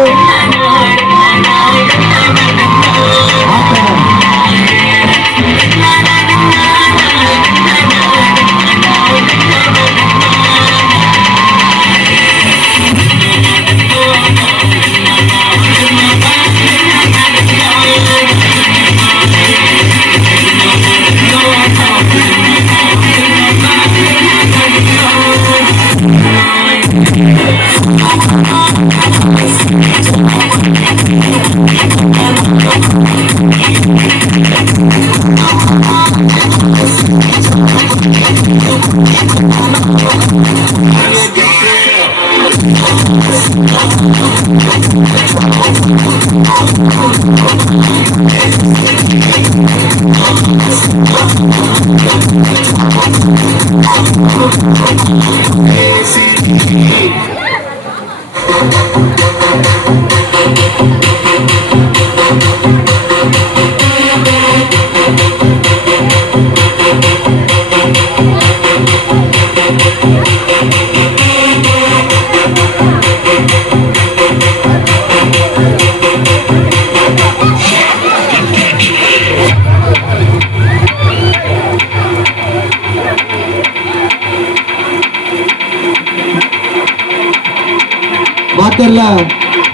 ಮಾತೆಲ್ಲ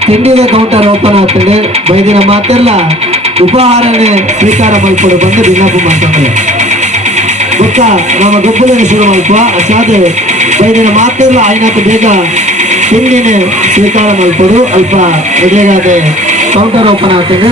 ತಿಂಡಿದ ಕೌಂಟರ್ ಓಪನ್ ಆಗ್ತದೆ ಬೈದಿನ ಮಾತೆಲ್ಲ ಉಪಹಾರನೇ ಸ್ವೀಕಾರ ಮಲ್ಪಡು ಬಂದು ವಿನ್ನಪ ಮಾಡ್ತಾರೆ ಗೊತ್ತಾ ನಮ್ಮ ಗೊಬ್ಬರನೇ ಶುರು ಮಲ್ಪ ಅಸಾದೆ ಬೈದಿನ ಮಾತೆಲ್ಲ ಆಯ್ನಾಕ ಬೇಗ ತಿಂಡಿನೇ ಸ್ವೀಕಾರ ಮಲ್ಪಡು ಅಲ್ಪ ಬೇಗ ಕೌಂಟರ್ ಓಪನ್ ಆಗ್ತದೆ.